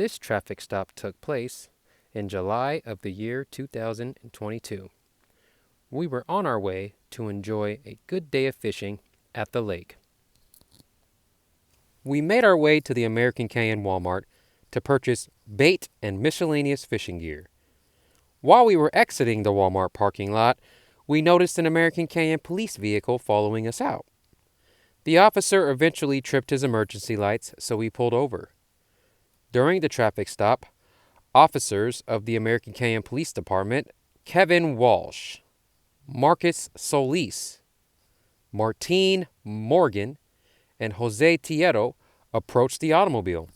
This traffic stop took place in July of the year 2022. We were on our way to enjoy a good day of fishing at the lake. We made our way to the American Canyon Walmart to purchase bait and miscellaneous fishing gear. While we were exiting the Walmart parking lot, we noticed an American Canyon police vehicle following us out. The officer eventually tripped his emergency lights, so we pulled over. During the traffic stop, officers of the American Canyon Police Department, Kevin Walsh, Marcus Solis, Martine Morgan, and Jose Tierro approached the automobile.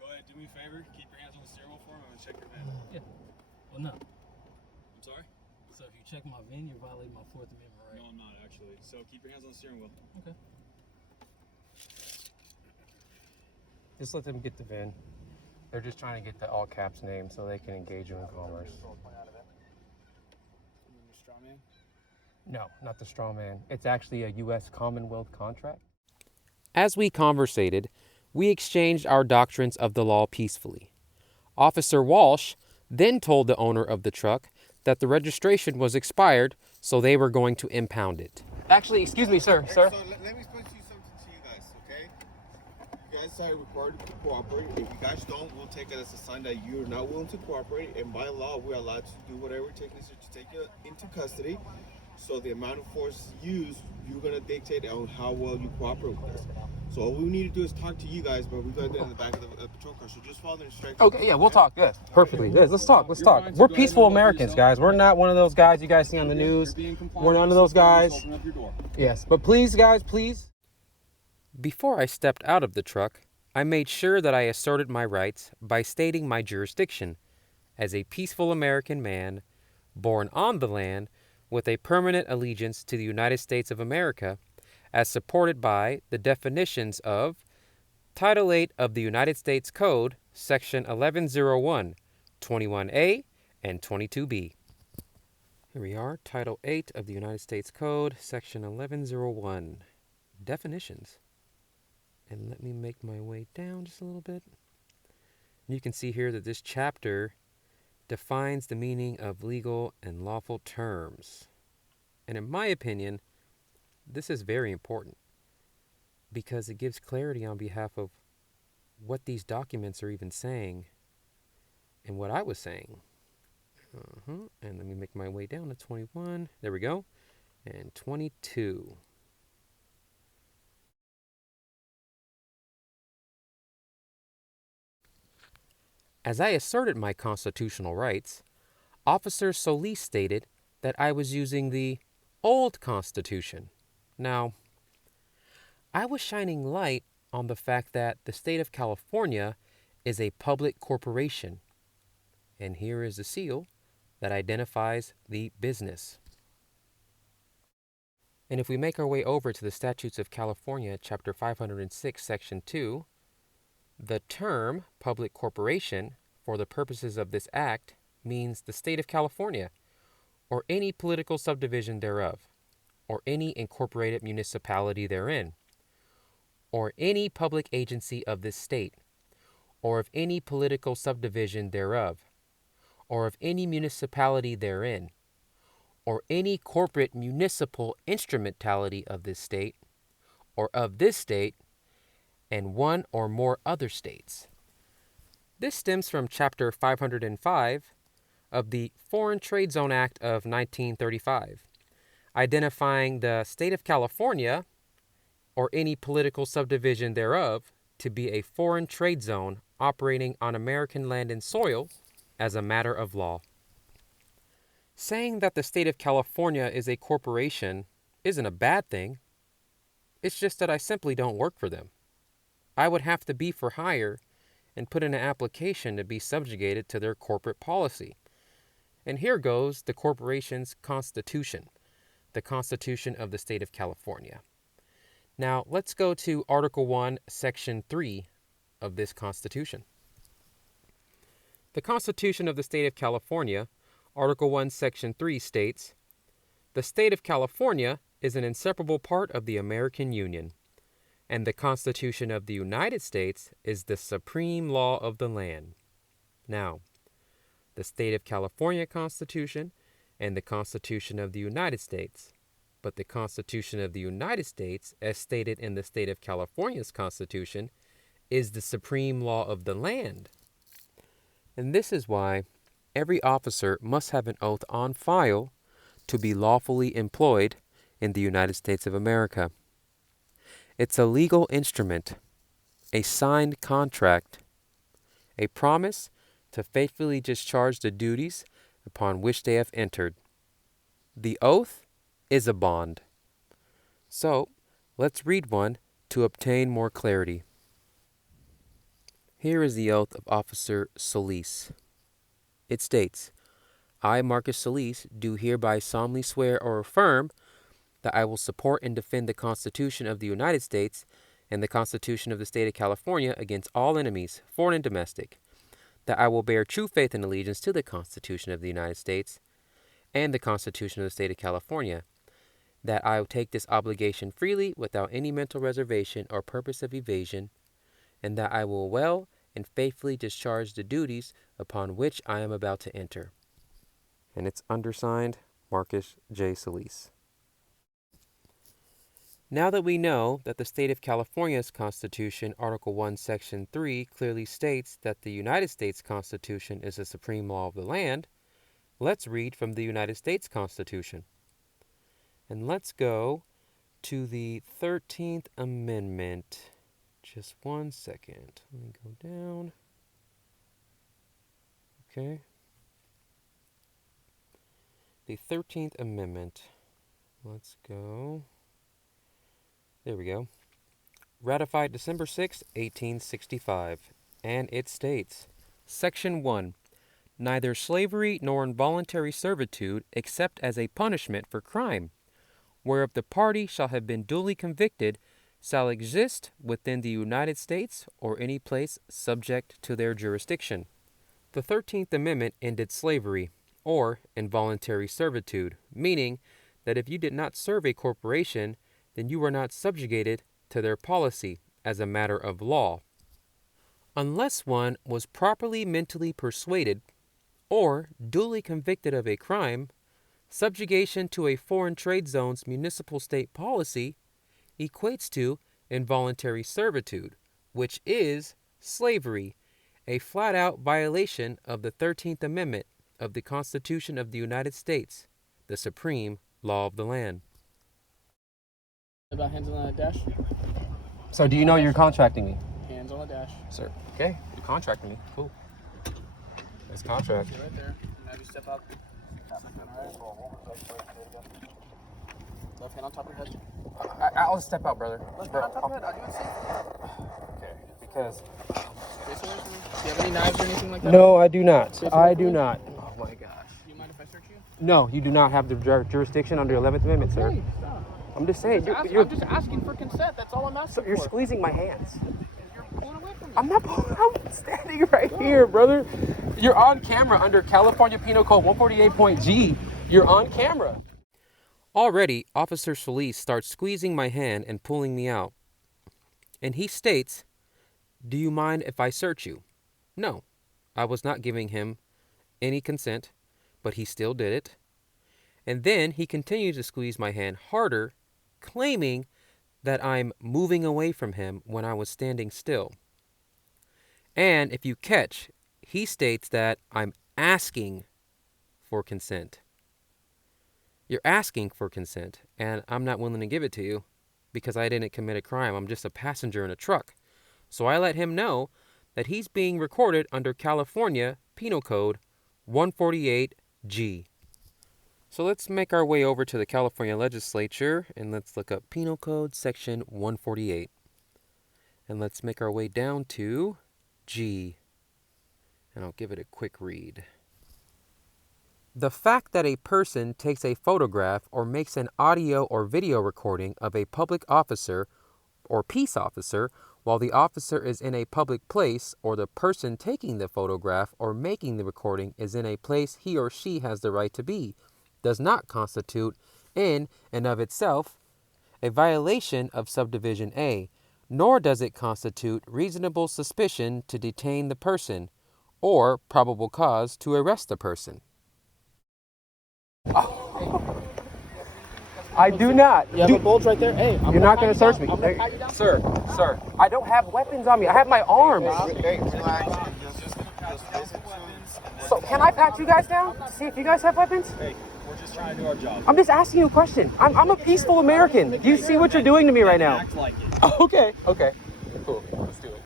Go ahead, do me a favor. Keep your hands on the steering wheel for me. I'm going to check your VIN. Yeah. Well, no. I'm sorry? So if you check my VIN, you're violating my Fourth Amendment right. No, I'm not actually. So keep your hands on the steering wheel. Okay. Just let them get the VIN. They're just trying to get the all caps name so they can engage you in commerce. No, not the straw man. It's actually a U.S. Commonwealth contract. As we conversated, we exchanged our doctrines of the law peacefully. Officer Walsh then told the owner of the truck that the registration was expired, so they were going to impound it. Actually, excuse me, sir. So let me explain to you something to you guys, okay? You guys are required to cooperate. If you guys don't, we'll take it as a sign that you're not willing to cooperate. And by law, we're allowed to do whatever it takes to take you into custody. So the amount of force used, you're going to dictate on how well you cooperate with us. So all we need to do is talk to you guys, but we're going to do it in the back of the patrol car. So just follow the instructions. Okay, yeah, we'll talk. Yes, perfectly. Yes, let's talk. Let's talk. We're peaceful Americans, guys. We're not one of those guys you guys see on the news. We're none of those guys. Yes, but please, guys, please. Before I stepped out of the truck, I made sure that I asserted my rights by stating my jurisdiction as a peaceful American man born on the land with a permanent allegiance to the United States of America, as supported by the definitions of Title 8 of the United States Code, Section 1101, 21A, and 22B. Here we are, Title 8 of the United States Code, Section 1101, definitions. And let me make my way down just a little bit. You can see here that this chapter defines the meaning of legal and lawful terms. And in my opinion, this is very important because it gives clarity on behalf of what these documents are even saying and what I was saying. And let me make my way down to 21. There we go. And 22. As I asserted my constitutional rights, Officer Solis stated that I was using the old Constitution. Now, I was shining light on the fact that the state of California is a public corporation. And here is the seal that identifies the business. And if we make our way over to the Statutes of California, Chapter 506, Section 2, the term public corporation, for the purposes of this act, means the state of California, or any political subdivision thereof, or any incorporated municipality therein, or any public agency of this state, or of any political subdivision thereof, or of any municipality therein, or any corporate municipal instrumentality of this state, or of this state, and one or more other states. This stems from Chapter 505 of the Foreign Trade Zone Act of 1935, identifying the state of California, or any political subdivision thereof, to be a foreign trade zone operating on American land and soil as a matter of law. Saying that the state of California is a corporation isn't a bad thing. It's just that I simply don't work for them. I would have to be for hire and put in an application to be subjugated to their corporate policy. And here goes the corporation's constitution, the Constitution of the State of California. Now, let's go to Article 1, Section 3 of this Constitution. The Constitution of the State of California, Article 1, Section 3 states, "The State of California is an inseparable part of the American Union. and the Constitution of the United States is the supreme law of the land. Now, the State of California Constitution and the Constitution of the United States. But the Constitution of the United States, as stated in the State of California's Constitution, is the supreme law of the land. And this is why every officer must have an oath on file to be lawfully employed in the United States of America. It's a legal instrument, a signed contract, a promise to faithfully discharge the duties upon which they have entered. The oath is a bond. So, let's read one to obtain more clarity. Here is the oath of Officer Solis. It states, I, Marcus Solis, do hereby solemnly swear or affirm that I will support and defend the Constitution of the United States and the Constitution of the State of California against all enemies, foreign and domestic, that I will bear true faith and allegiance to the Constitution of the United States and the Constitution of the State of California, that I will take this obligation freely without any mental reservation or purpose of evasion, and that I will well and faithfully discharge the duties upon which I am about to enter. And it's undersigned, Marcus J. Solis. Now that we know that the State of California's Constitution, Article 1, Section 3, clearly states that the United States Constitution is the supreme law of the land, let's read from the United States Constitution. And let's go to the 13th Amendment. Just 1 second. Let me go down. Okay. The 13th Amendment. Let's go. There we go. Ratified December 6, 1865. And it states, Section 1. Neither slavery nor involuntary servitude except as a punishment for crime, whereof the party shall have been duly convicted, shall exist within the United States or any place subject to their jurisdiction. The 13th Amendment ended slavery, or involuntary servitude, meaning that if you did not serve a corporation, then you were not subjugated to their policy as a matter of law. Unless one was properly mentally persuaded or duly convicted of a crime, subjugation to a foreign trade zone's municipal state policy equates to involuntary servitude, which is slavery, a flat-out violation of the 13th Amendment of the Constitution of the United States, the supreme law of the land. About hands on the dash. So do you know you're contracting me? Hands on the dash. Sir. Okay, you're contracting me. Cool. Nice contract. Stay right there. Now you step up. Left hand on top of your head. I'll step out, brother. Left hand on top of your head. I'll do it safe. Okay, because... Face away from me. Do you have any knives or anything like that? No, I do not. I do not. Oh my gosh. Do you mind if I search you? No, you do not have the jurisdiction under 11th Amendment, sir. Hey, stop. I'm just saying. I'm just asking for consent. That's all I'm asking You're for. squeezing my hands. You're pulling away from me. I'm not pulling. I'm standing right here, brother. You're on camera under California Penal Code 148.G. You're on camera. Already, Officer Solis starts squeezing my hand and pulling me out. And he states, do you mind if I search you? No, I was not giving him any consent, but he still did it. And then he continued to squeeze my hand harder, claiming that I'm moving away from him when I was standing still. And if you catch, he states that I'm asking for consent. You're asking for consent, and I'm not willing to give it to you because I didn't commit a crime. I'm just a passenger in a truck. So I let him know that he's being recorded under California Penal Code 148G. So let's make our way over to the California legislature and let's look up Penal Code Section 148. And let's make our way down to G. And I'll give it a quick read. The fact that a person takes a photograph or makes an audio or video recording of a public officer or peace officer while the officer is in a public place, or the person taking the photograph or making the recording is in a place he or she has the right to be, does not constitute in and of itself a violation of subdivision A, nor does it constitute reasonable suspicion to detain the person or probable cause to arrest the person. I do not. You have a bulge right there. Hey, You're not going to search me. I'm gonna pat you down. Sir, I don't have weapons on me. I have my arms. Hey, relax. Just listen to. So can I pat you guys down? See if you guys have weapons? Hey, we're just trying to do our job. I'm just asking you a question. I'm a peaceful American. Do you see what you're doing to me right now? Act like it. Okay. Cool. Let's do it.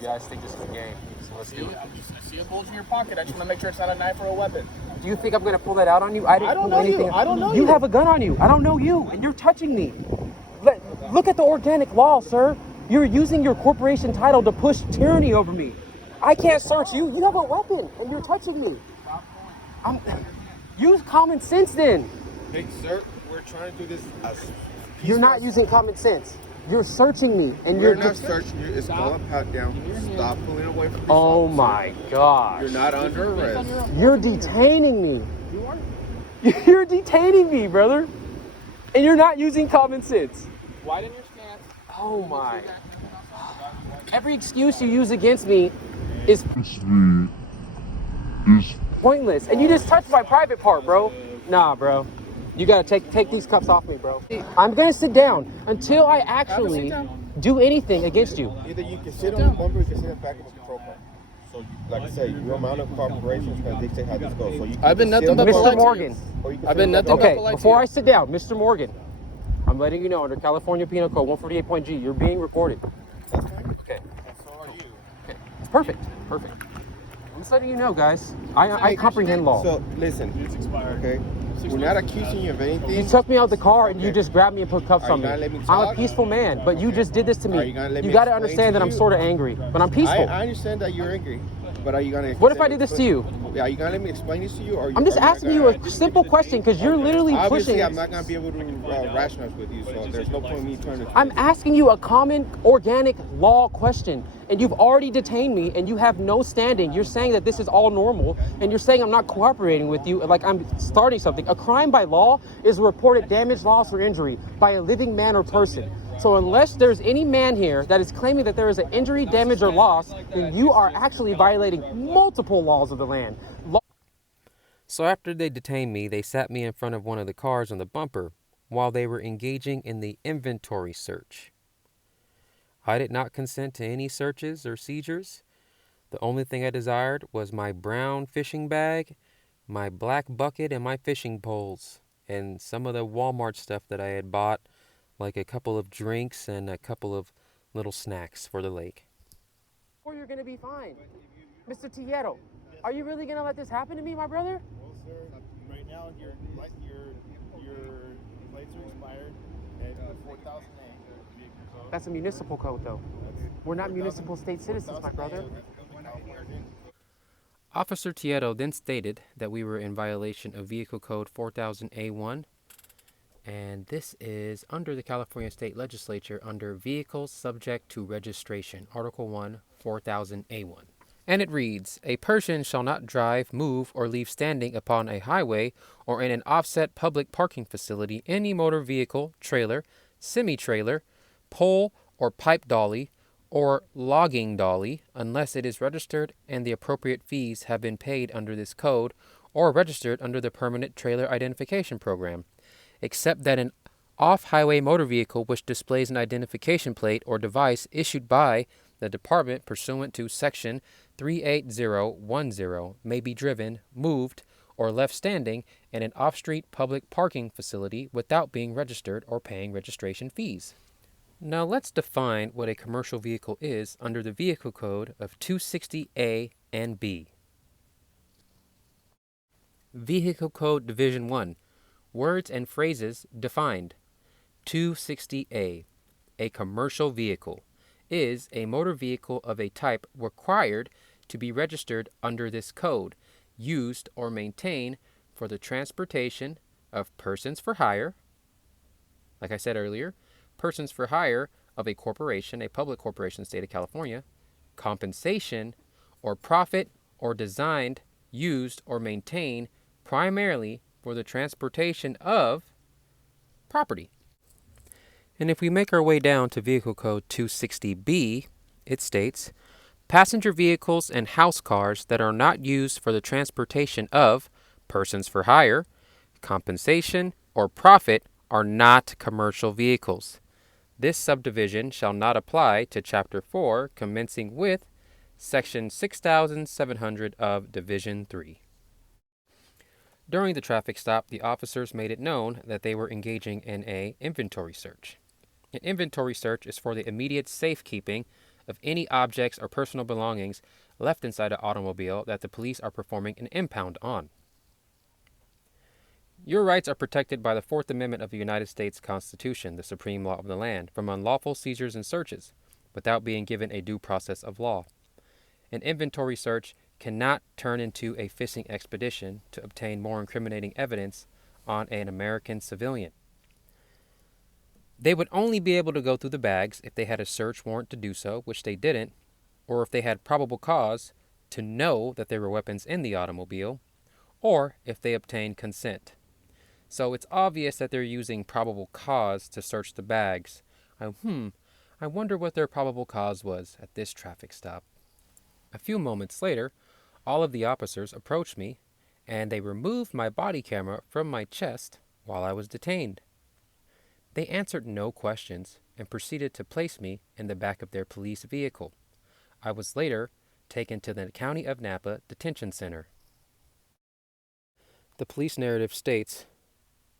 You guys think this is a game, so let's do it. I see a bulge in your pocket. I just want to make sure it's not a knife or a weapon. Do you think I'm going to pull that out on you? I didn't pull know you. anything. I don't know You you. have a gun on you. I don't know you, and you're touching me. Look at the organic law, sir. You're using your corporation title to push tyranny over me. I can't search you. You have a weapon, and you're touching me. Use common sense then. Hey, sir, we're trying to do this as. You're not using common sense. You're searching me, and We're you're not searching you. It's called a pat down. Stop pulling away from. Oh my gosh. You're not under arrest. You're detaining me. You're detaining me, brother. And you're not using common sense. Widen your stance. Oh my. Every excuse you use against me is pointless. And you just touched my private part, bro. Nah, bro. You gotta take these cuffs off me, bro. I'm gonna sit down until I actually do anything against you. Either you can sit on the bumper or you can sit in the back of the patrol car. So, like I said, your amount of cooperation is going to dictate how this goes. So you I've been nothing but Mr. polite to you. Morgan. I've been nothing but Okay, polite to before you. I sit down, Mr. Morgan, I'm letting you know under California Penal Code 148.g, you're being recorded. That's fine. Okay. And so are you. Okay. Perfect. I'm just letting you know, guys. I comprehend law. So, listen. It's expired. Okay? We're not accusing you of anything. You took me out the car and you just grabbed me and put cuffs Are on you me. gonna let me I'm a talk? peaceful man, but you just did this to Are me. you gonna let You me got to explain understand to that I'm you? sort of angry, but I'm peaceful. I understand that you're angry, but are you going to... What if I did this to you? Are you going to let me explain this to you? Or I'm just are you asking you gonna- a simple question because you're literally Obviously, pushing. I'm not going to be able to rationalize with you, so there's no point in me trying to... I'm asking you a common organic law question, and you've already detained me, and you have no standing. You're saying that this is all normal, and you're saying I'm not cooperating with you, like I'm starting something. A crime by law is a reported damage, loss, or injury by a living man or person. So unless there's any man here that is claiming that there is an injury, damage, or loss, then you are actually violating multiple laws of the land. So after they detained me, they sat me in front of one of the cars on the bumper while they were engaging in the inventory search. I did not consent to any searches or seizures. The only thing I desired was my brown fishing bag, my black bucket, and my fishing poles, and some of the Walmart stuff that I had bought, like a couple of drinks and a couple of little snacks for the lake. Or you're going to be fine. Mr. Tieto, are you really going to let this happen to me, my brother? Well, sir, right now your plates are expired and 4,000A. That's a municipal code, though. We're not municipal state citizens, my brother. Officer Tieto then stated that we were in violation of Vehicle Code 4000A1, and this is under the California State Legislature under Vehicles Subject to Registration, Article 1, 4000A1. And it reads, a person shall not drive, move, or leave standing upon a highway or in an offset public parking facility any motor vehicle, trailer, semi-trailer, pole or pipe dolly, or logging dolly unless it is registered and the appropriate fees have been paid under this code or registered under the Permanent Trailer Identification Program, except that an off-highway motor vehicle which displays an identification plate or device issued by the department pursuant to Section 38010 may be driven, moved, or left standing in an off-street public parking facility without being registered or paying registration fees. Now let's define what a commercial vehicle is under the Vehicle Code of 260A and B. Vehicle Code Division 1. Words and phrases defined. 260A. A commercial vehicle is a motor vehicle of a type required to be registered under this code, used or maintained for the transportation of persons for hire, like I said earlier, persons for hire of a corporation, a public corporation, state of California, compensation, or profit, or designed, used, or maintained primarily for the transportation of property. And if we make our way down to Vehicle Code 260B, it states, passenger vehicles and house cars that are not used for the transportation of persons for hire, compensation, or profit are not commercial vehicles. This subdivision shall not apply to Chapter 4, commencing with Section 6700 of Division 3. During the traffic stop, the officers made it known that they were engaging in an inventory search. An inventory search is for the immediate safekeeping of any objects or personal belongings left inside an automobile that the police are performing an impound on. Your rights are protected by the Fourth Amendment of the United States Constitution, the supreme law of the land, from unlawful seizures and searches, without being given a due process of law. An inventory search cannot turn into a fishing expedition to obtain more incriminating evidence on an American civilian. They would only be able to go through the bags if they had a search warrant to do so, which they didn't, or if they had probable cause to know that there were weapons in the automobile, or if they obtained consent. So it's obvious that they're using probable cause to search the bags. I wonder what their probable cause was at this traffic stop. A few moments later, all of the officers approached me, and they removed my body camera from my chest while I was detained. They answered no questions and proceeded to place me in the back of their police vehicle. I was later taken to the County of Napa Detention Center. The police narrative states,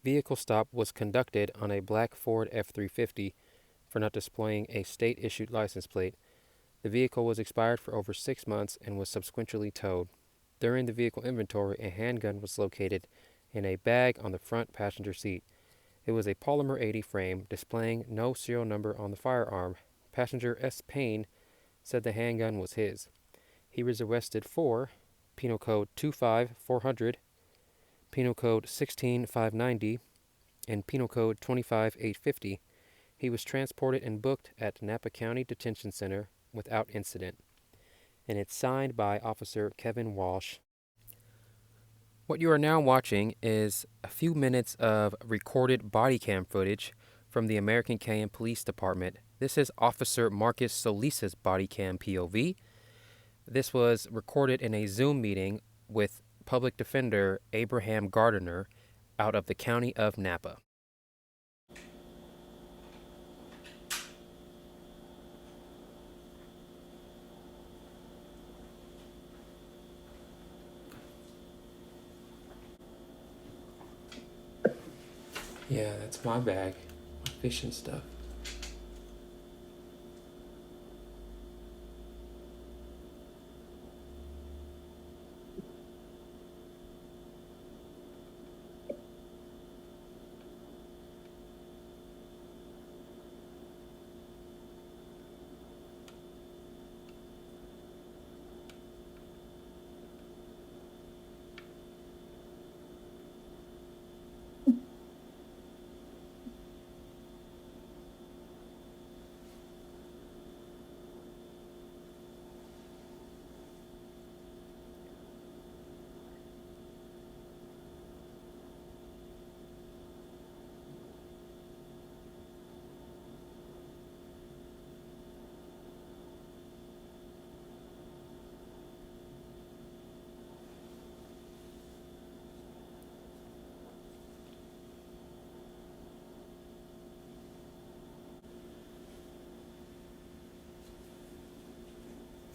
vehicle stop was conducted on a black Ford F-350 for not displaying a state-issued license plate. The vehicle was expired for over 6 months and was subsequently towed. During the vehicle inventory, a handgun was located in a bag on the front passenger seat. It was a polymer 80 frame displaying no serial number on the firearm. Passenger S. Payne said the handgun was his. He was arrested for Penal Code 25400, Penal Code 16590, and Penal Code 25850. He was transported and booked at Napa County Detention Center without incident. And it's signed by Officer Kevin Walsh. What you are now watching is a few minutes of recorded body cam footage from the American Cayenne Police Department. This is Officer Marcus Solis's body cam POV. This was recorded in a Zoom meeting with Public Defender Abraham Gardiner out of the County of Napa. Yeah, that's my bag. My fishing stuff.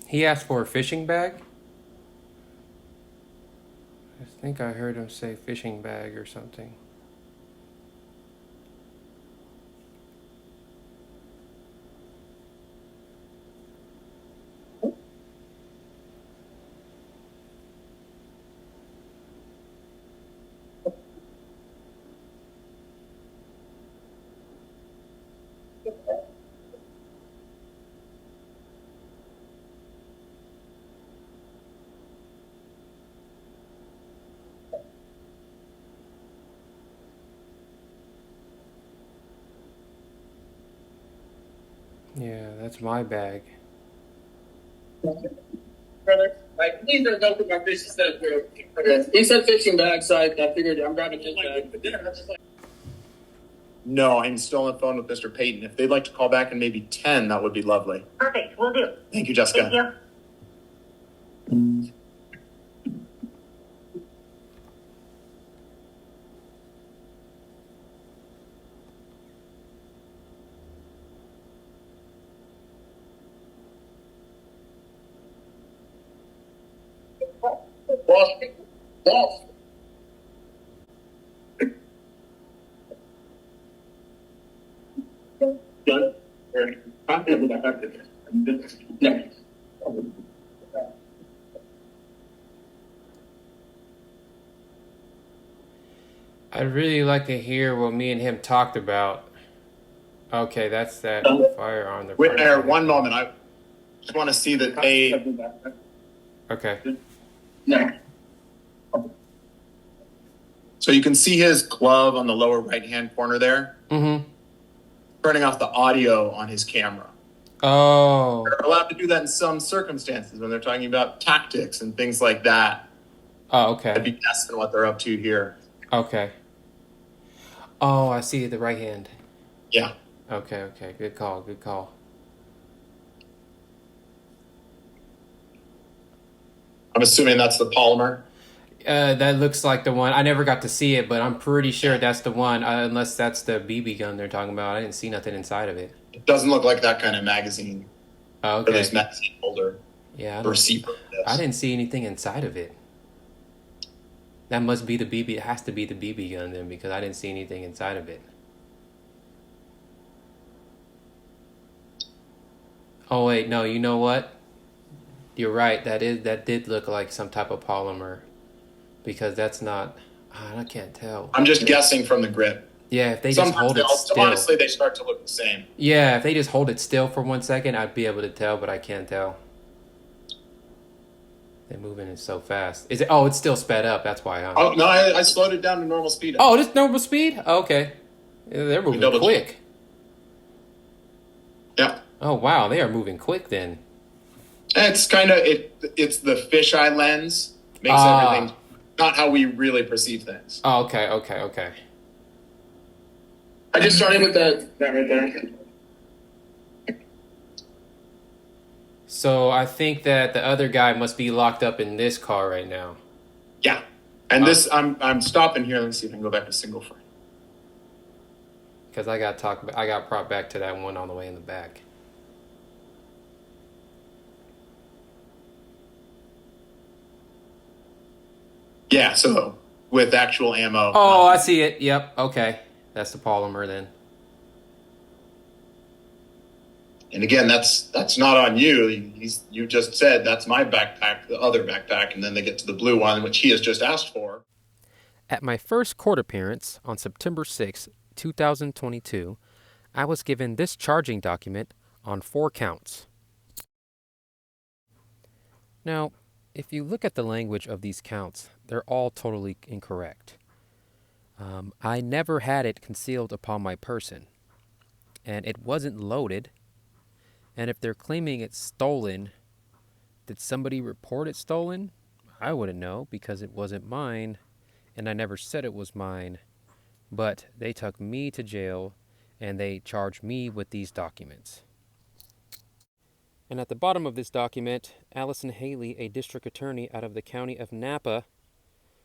He asked for a fishing bag? I think I heard him say fishing bag or something. Yeah, that's my bag. Brother, like, please don't put my fish instead of your. He said fishing bag, so I figured I'm grabbing his bag. No, I'm still on the phone with Mr. Payton. If they'd like to call back in maybe 10, that would be lovely. Perfect, will do. Thank you, Jessica. Thank you. Boss. Done. I'm good with that. Next. I'd really like to hear what me and him talked about. Okay, that's that firearm. Wait there, one moment. I just want to see that they... Okay. Next. So you can see his glove on the lower right-hand corner there. Mm-hmm. Turning off the audio on his camera. Oh. They're allowed to do that in some circumstances when they're talking about tactics and things like that. Oh, okay. That'd be less than what they're up to here. Okay. Oh, I see the right hand. Yeah. Okay, okay. Good call, good call. I'm assuming that's the polymer. That looks like the one. I never got to see it, but I'm pretty sure that's the one, unless that's the BB gun they're talking about. I didn't see nothing inside of it. It doesn't look like that kind of magazine. Oh, Or okay. this magazine holder. Yeah, Or receiver. I didn't see anything inside of it. That must be the BB. It has to be the BB gun then, because I didn't see anything inside of it. Oh wait, no. You know what? You're right. That did look like some type of polymer, because that's not. I can't tell. I'm just guessing from the grip. Yeah, if they just Sometimes hold it still. honestly, they start to look the same. Yeah, if they just hold it still for 1 second, I'd be able to tell, but I can't tell. They're moving it so fast. Is it? Oh, it's still sped up. That's why. Huh? Oh, no, I slowed it down to normal speed. Oh, this normal speed? Okay. Yeah, they're moving double quick. Yeah. Oh, wow. They are moving quick then. It's kind of, it's the fisheye lens. Makes everything not how we really perceive things. Oh, okay, okay, okay. I just started with that right there. So I think that the other guy must be locked up in this car right now. Yeah. And this, I'm stopping here. Let me see if I can go back to single frame. Because I got brought back to that one on the way in the back. Yeah, so with actual ammo. Oh, I see it. Yep. Okay. That's the polymer then. And again, that's not on you. You just said that's my backpack, the other backpack, and then they get to the blue one, which he has just asked for. At my first court appearance on September 6, 2022, I was given this charging document on 4 counts. Now, if you look at the language of these counts, they're all totally incorrect. I never had it concealed upon my person, and it wasn't loaded. And if they're claiming it's stolen, did somebody report it stolen? I wouldn't know because it wasn't mine, and I never said it was mine. But they took me to jail, and they charged me with these documents. And at the bottom of this document, Allison Haley, a district attorney out of the county of Napa,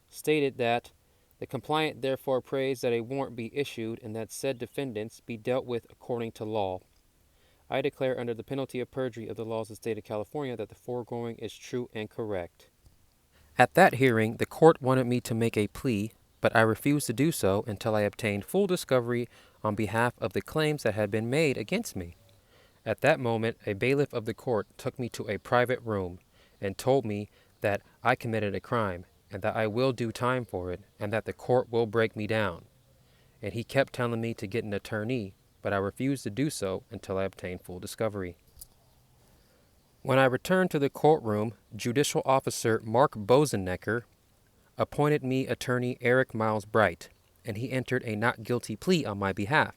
stated that the complainant therefore prays that a warrant be issued and that said defendants be dealt with according to law. I declare under the penalty of perjury of the laws of the state of California that the foregoing is true and correct. At that hearing, the court wanted me to make a plea, but I refused to do so until I obtained full discovery on behalf of the claims that had been made against me. At that moment, a bailiff of the court took me to a private room and told me that I committed a crime and that I will do time for it and that the court will break me down. And he kept telling me to get an attorney, but I refused to do so until I obtained full discovery. When I returned to the courtroom, Judicial Officer Mark Bosennecker appointed me attorney Eric Miles Bright, and he entered a not guilty plea on my behalf.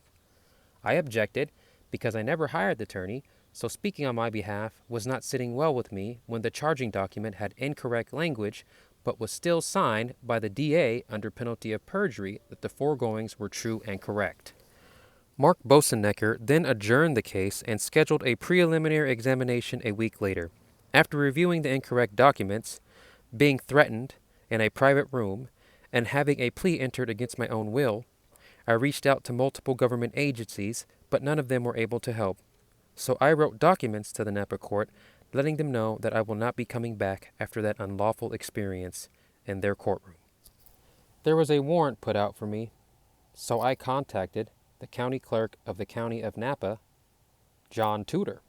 I objected because I never hired the attorney, so speaking on my behalf was not sitting well with me when the charging document had incorrect language, but was still signed by the DA under penalty of perjury that the foregoings were true and correct. Mark Bosennecker then adjourned the case and scheduled a preliminary examination a week later. After reviewing the incorrect documents, being threatened in a private room, and having a plea entered against my own will, I reached out to multiple government agencies, but none of them were able to help. So I wrote documents to the Napa court, letting them know that I will not be coming back after that unlawful experience in their courtroom. There was a warrant put out for me, so I contacted the county clerk of the county of Napa, John Tudor.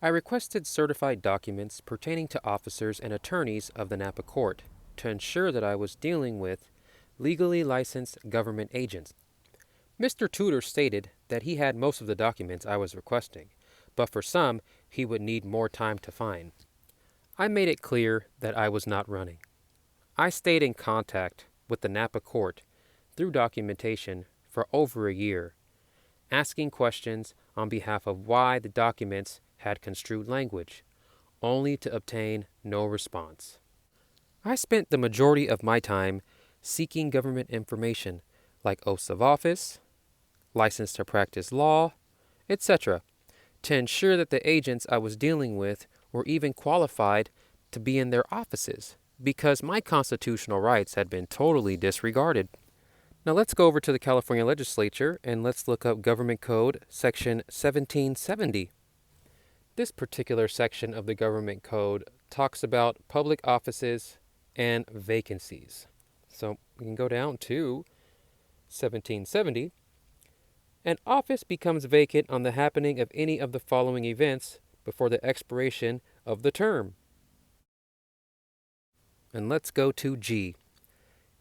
I requested certified documents pertaining to officers and attorneys of the Napa court to ensure that I was dealing with legally licensed government agents. Mr. Tudor stated that he had most of the documents I was requesting, but for some he would need more time to find. I made it clear that I was not running. I stayed in contact with the Napa court through documentation for over a year, asking questions on behalf of why the documents had construed language, only to obtain no response. I spent the majority of my time seeking government information like oaths of office, license to practice law, etc., to ensure that the agents I was dealing with were even qualified to be in their offices, because my constitutional rights had been totally disregarded. Now let's go over to the California legislature and let's look up Government Code Section 1770. This particular section of the Government Code talks about public offices and vacancies. So we can go down to 1770. An office becomes vacant on the happening of any of the following events before the expiration of the term. And let's go to G.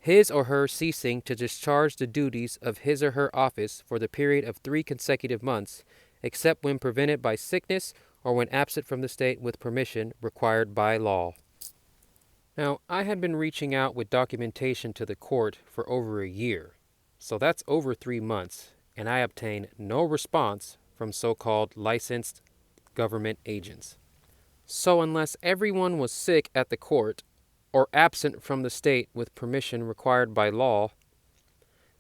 His or her ceasing to discharge the duties of his or her office for the period of 3 consecutive months, except when prevented by sickness or when absent from the state with permission required by law. Now, I had been reaching out with documentation to the court for over a year, so that's over 3 months, and I obtained no response from so-called licensed government agents. So unless everyone was sick at the court or absent from the state with permission required by law,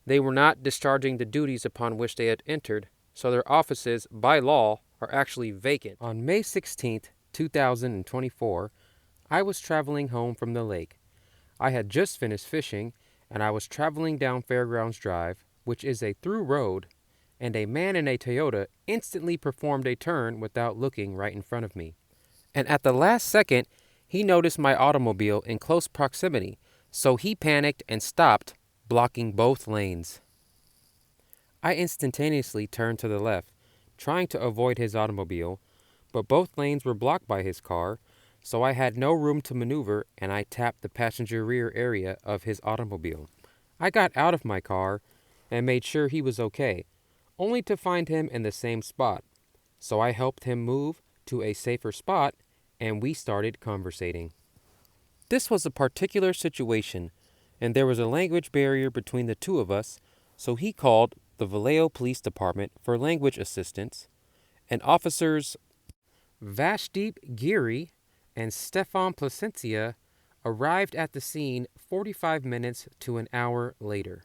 they were not discharging the duties upon which they had entered, so their offices, by law, are actually vacant. On May 16th, 2024, I was traveling home from the lake. I had just finished fishing, and I was traveling down Fairgrounds Drive, which is a through road, and a man in a Toyota instantly performed a turn without looking right in front of me. And at the last second, he noticed my automobile in close proximity, so he panicked and stopped, blocking both lanes. I instantaneously turned to the left, trying to avoid his automobile, but both lanes were blocked by his car, so I had no room to maneuver, and I tapped the passenger rear area of his automobile. I got out of my car and made sure he was okay, only to find him in the same spot, so I helped him move to a safer spot, and we started conversating. This was a particular situation, and there was a language barrier between the two of us, so he called the Vallejo Police Department for language assistance, and officers Vashdeep Giri and Stefan Placencia arrived at the scene 45 minutes to an hour later.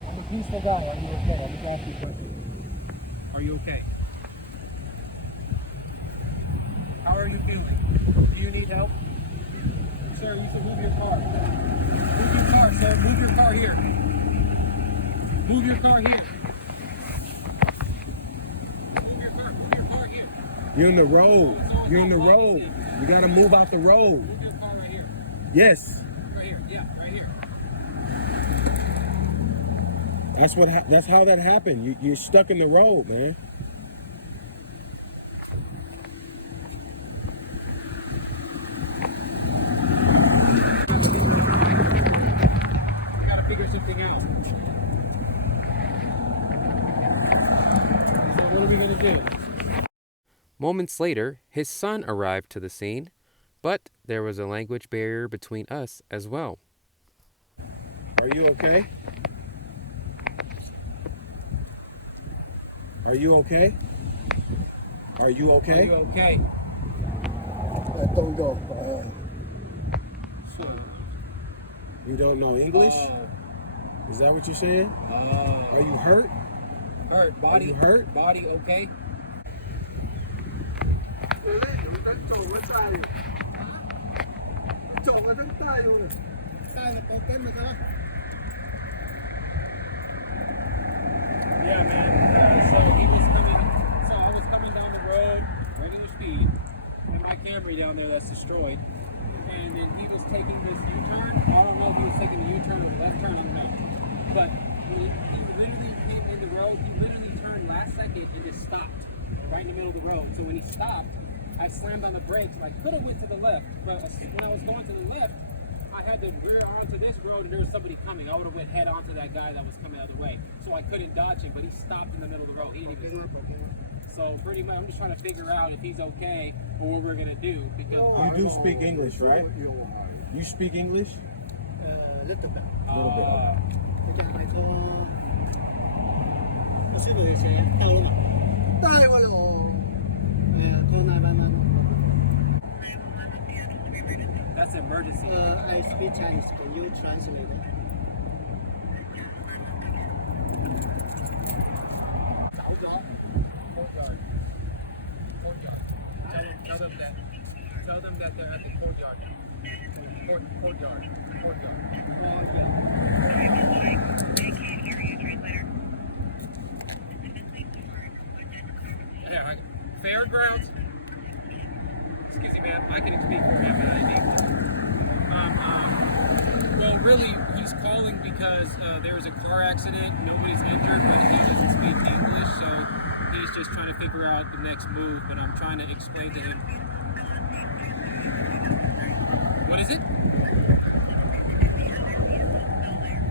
I'm a peaceful guy. Are you okay? Let me ask you a question. Are you okay? How are you feeling? Do you need help? Sir, you should move your car. Move your car, sir. Move your car here. Move your car here. Move your car here. You're in the road. You're in the road. You gotta move out the road. Move your car right here. Yes. Right here. Yeah, right here. That's how that happened. You're stuck in the road, man. I gotta figure something out. So what are we gonna do? Moments later, his son arrived to the scene, but there was a language barrier between us as well. Are you okay? Are you okay? Are you Are okay? you okay? Let them go. You don't know English? Is that what you're saying? Are you hurt? Hurt. Body. You hurt? Body okay? Yeah, man. So he was coming. So I was coming down the road, regular speed, and my Camry down there that's destroyed. And then he was taking this U-turn. I don't know if he was taking a U-turn or a left turn. I don't know. But he literally came in the road. He literally turned last second and just stopped right in the middle of the road. So when he stopped, I slammed on the brakes. I could have went to the left, but when I was going to the left, I had to rear onto this road and there was somebody coming. I would have went head onto that guy that was coming the other way. So I couldn't dodge him, but he stopped in the middle of the road. He didn't even... So pretty much, I'm just trying to figure out if he's okay or what we're gonna do because You do speak English, right? You speak English? Little bit. Little bit. that's an emergency. I speak Chinese. Can you translate it? Tell them that they're at the courtyard. Courtyard. Yeah, fairgrounds. Excuse me, man. I can speak for him, I think. Well, really, he's calling because there was a car accident. Nobody's injured, but he doesn't speak English, so he's just trying to figure out the next move. But I'm trying to explain to him. What is it?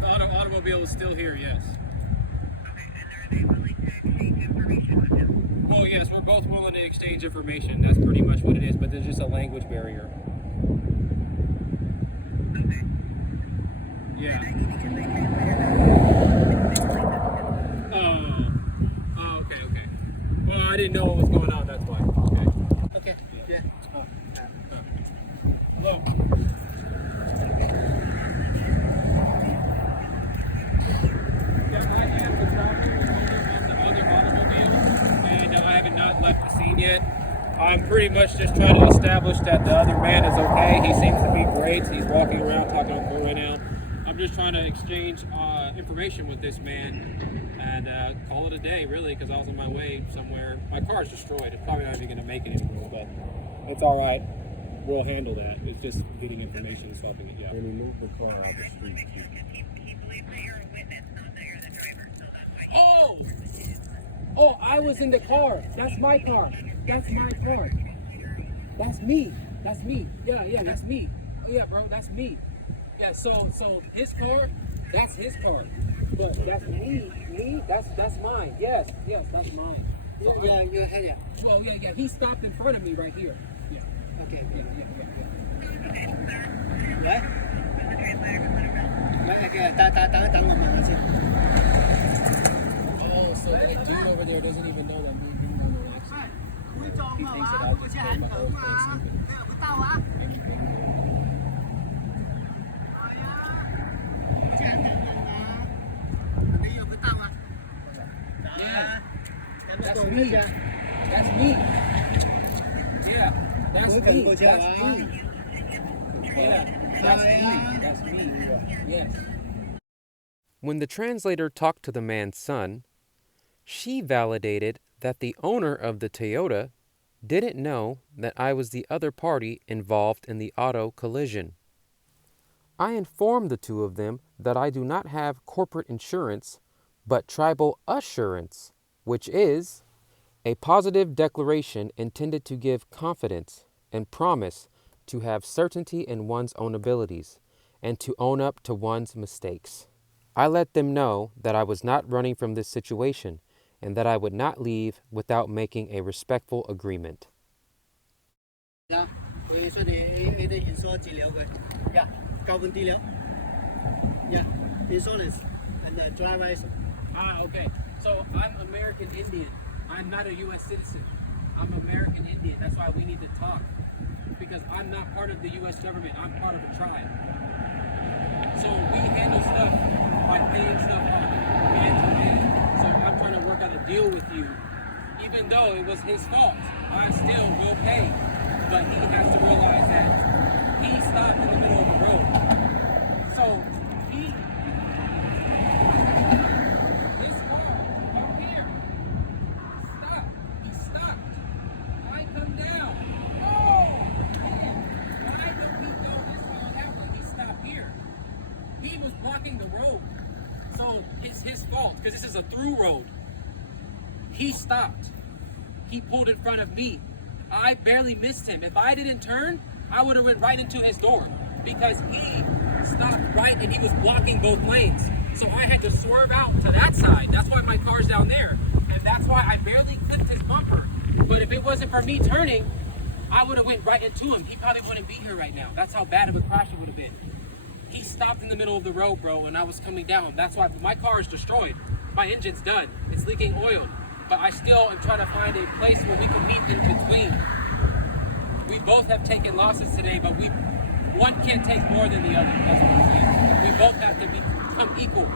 The automobile is still here, yes. Oh, yes, we're both willing to exchange information. That's pretty much what it is, but there's just a language barrier. Yeah. Oh, okay. Well, I didn't know what was going on, that's why. Okay. Yeah. Hello. Yeah, my hands are dropping the owner on the other automobile, and I haven't not left the scene yet. I'm pretty much just trying to establish that the other man is okay. He seems to be great. He's walking around talking on the phone right now. I'm just trying to exchange information with this man and call it a day, really, because I was on my way somewhere. My car's destroyed. It's probably not even going to make it anymore, but it's all right. We'll handle that. It's just getting information and swapping it, yeah. When he moved the car out the street. Oh, I was in the car. That's my car. That's my car. That's me. Yeah, that's me. Oh, yeah, bro, that's me. Yeah, so his car, that's his car. But that's me, that's mine. Yes, that's mine. So Yeah. well, yeah, he stopped in front of me right here. Yeah. Okay. Yeah. What? Oh, so that dude over there doesn't even know that I'm doing no accident. He thinks that I just did my own thing. Yeah, that's me. That's me. Yeah, that's me. Yeah, that's me. Yes. When the translator talked to the man's son, she validated that the owner of the Toyota didn't know that I was the other party involved in the auto collision. I informed the two of them that I do not have corporate insurance, but tribal assurance, which is a positive declaration intended to give confidence and promise to have certainty in one's own abilities and to own up to one's mistakes. I let them know that I was not running from this situation and that I would not leave without making a respectful agreement. Yeah, dishonest and drive license. Okay. So I'm American Indian. I'm not a U.S. citizen. I'm American Indian. That's why we need to talk. Because I'm not part of the U.S. government. I'm part of a tribe. So we handle stuff by paying stuff off man to man. So I'm trying to work out a deal with you, even though it was his fault. I still will pay. But he has to realize that he stopped in the middle of the road. So his car out here, he stopped. I come down. Oh, man, why don't he go this way that way? He stopped here. He was blocking the road. So it's his fault, because this is a through road. He stopped. He pulled in front of me. I barely missed him. If I didn't turn, I would have went right into his door, because he stopped right and he was blocking both lanes. So I had to swerve out to that side. That's why my car's down there. And that's why I barely clipped his bumper. But if it wasn't for me turning, I would have went right into him. He probably wouldn't be here right now. That's how bad of a crash it would have been. He stopped in the middle of the road, bro, and I was coming down. That's why my car is destroyed. My engine's done. It's leaking oil. But I still am trying to find a place where we can meet in between. We both have taken losses today, but one can't take more than the other. That's what I'm saying. We both have to become equal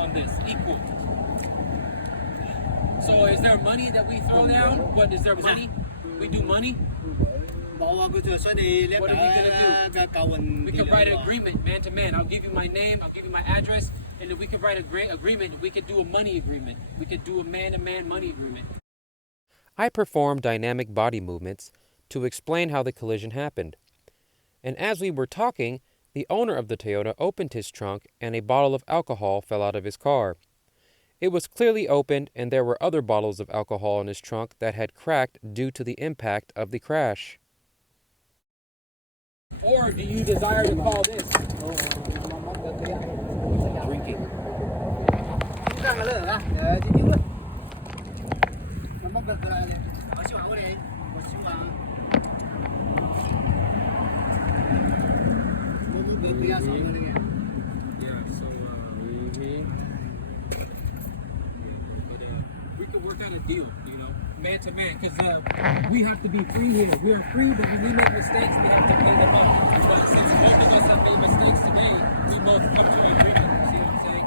on this. Equal. So is there money that we throw down? What, is there money? We do money? What are we going to do? We can write an agreement, man to man. I'll give you my name, I'll give you my address, and then we can write a great agreement. We could do a money agreement. We could do a man-to-man money agreement. I performed dynamic body movements to explain how the collision happened. And as we were talking, the owner of the Toyota opened his trunk and a bottle of alcohol fell out of his car. It was clearly opened, and there were other bottles of alcohol in his trunk that had cracked due to the impact of the crash. Or do you desire to call this drinking? We could work out a deal, man to man, because we have to be free here. We're free, but when we make mistakes, we have to pay them up. But since both of us have made mistakes today, we both come to an agreement. See what I'm saying?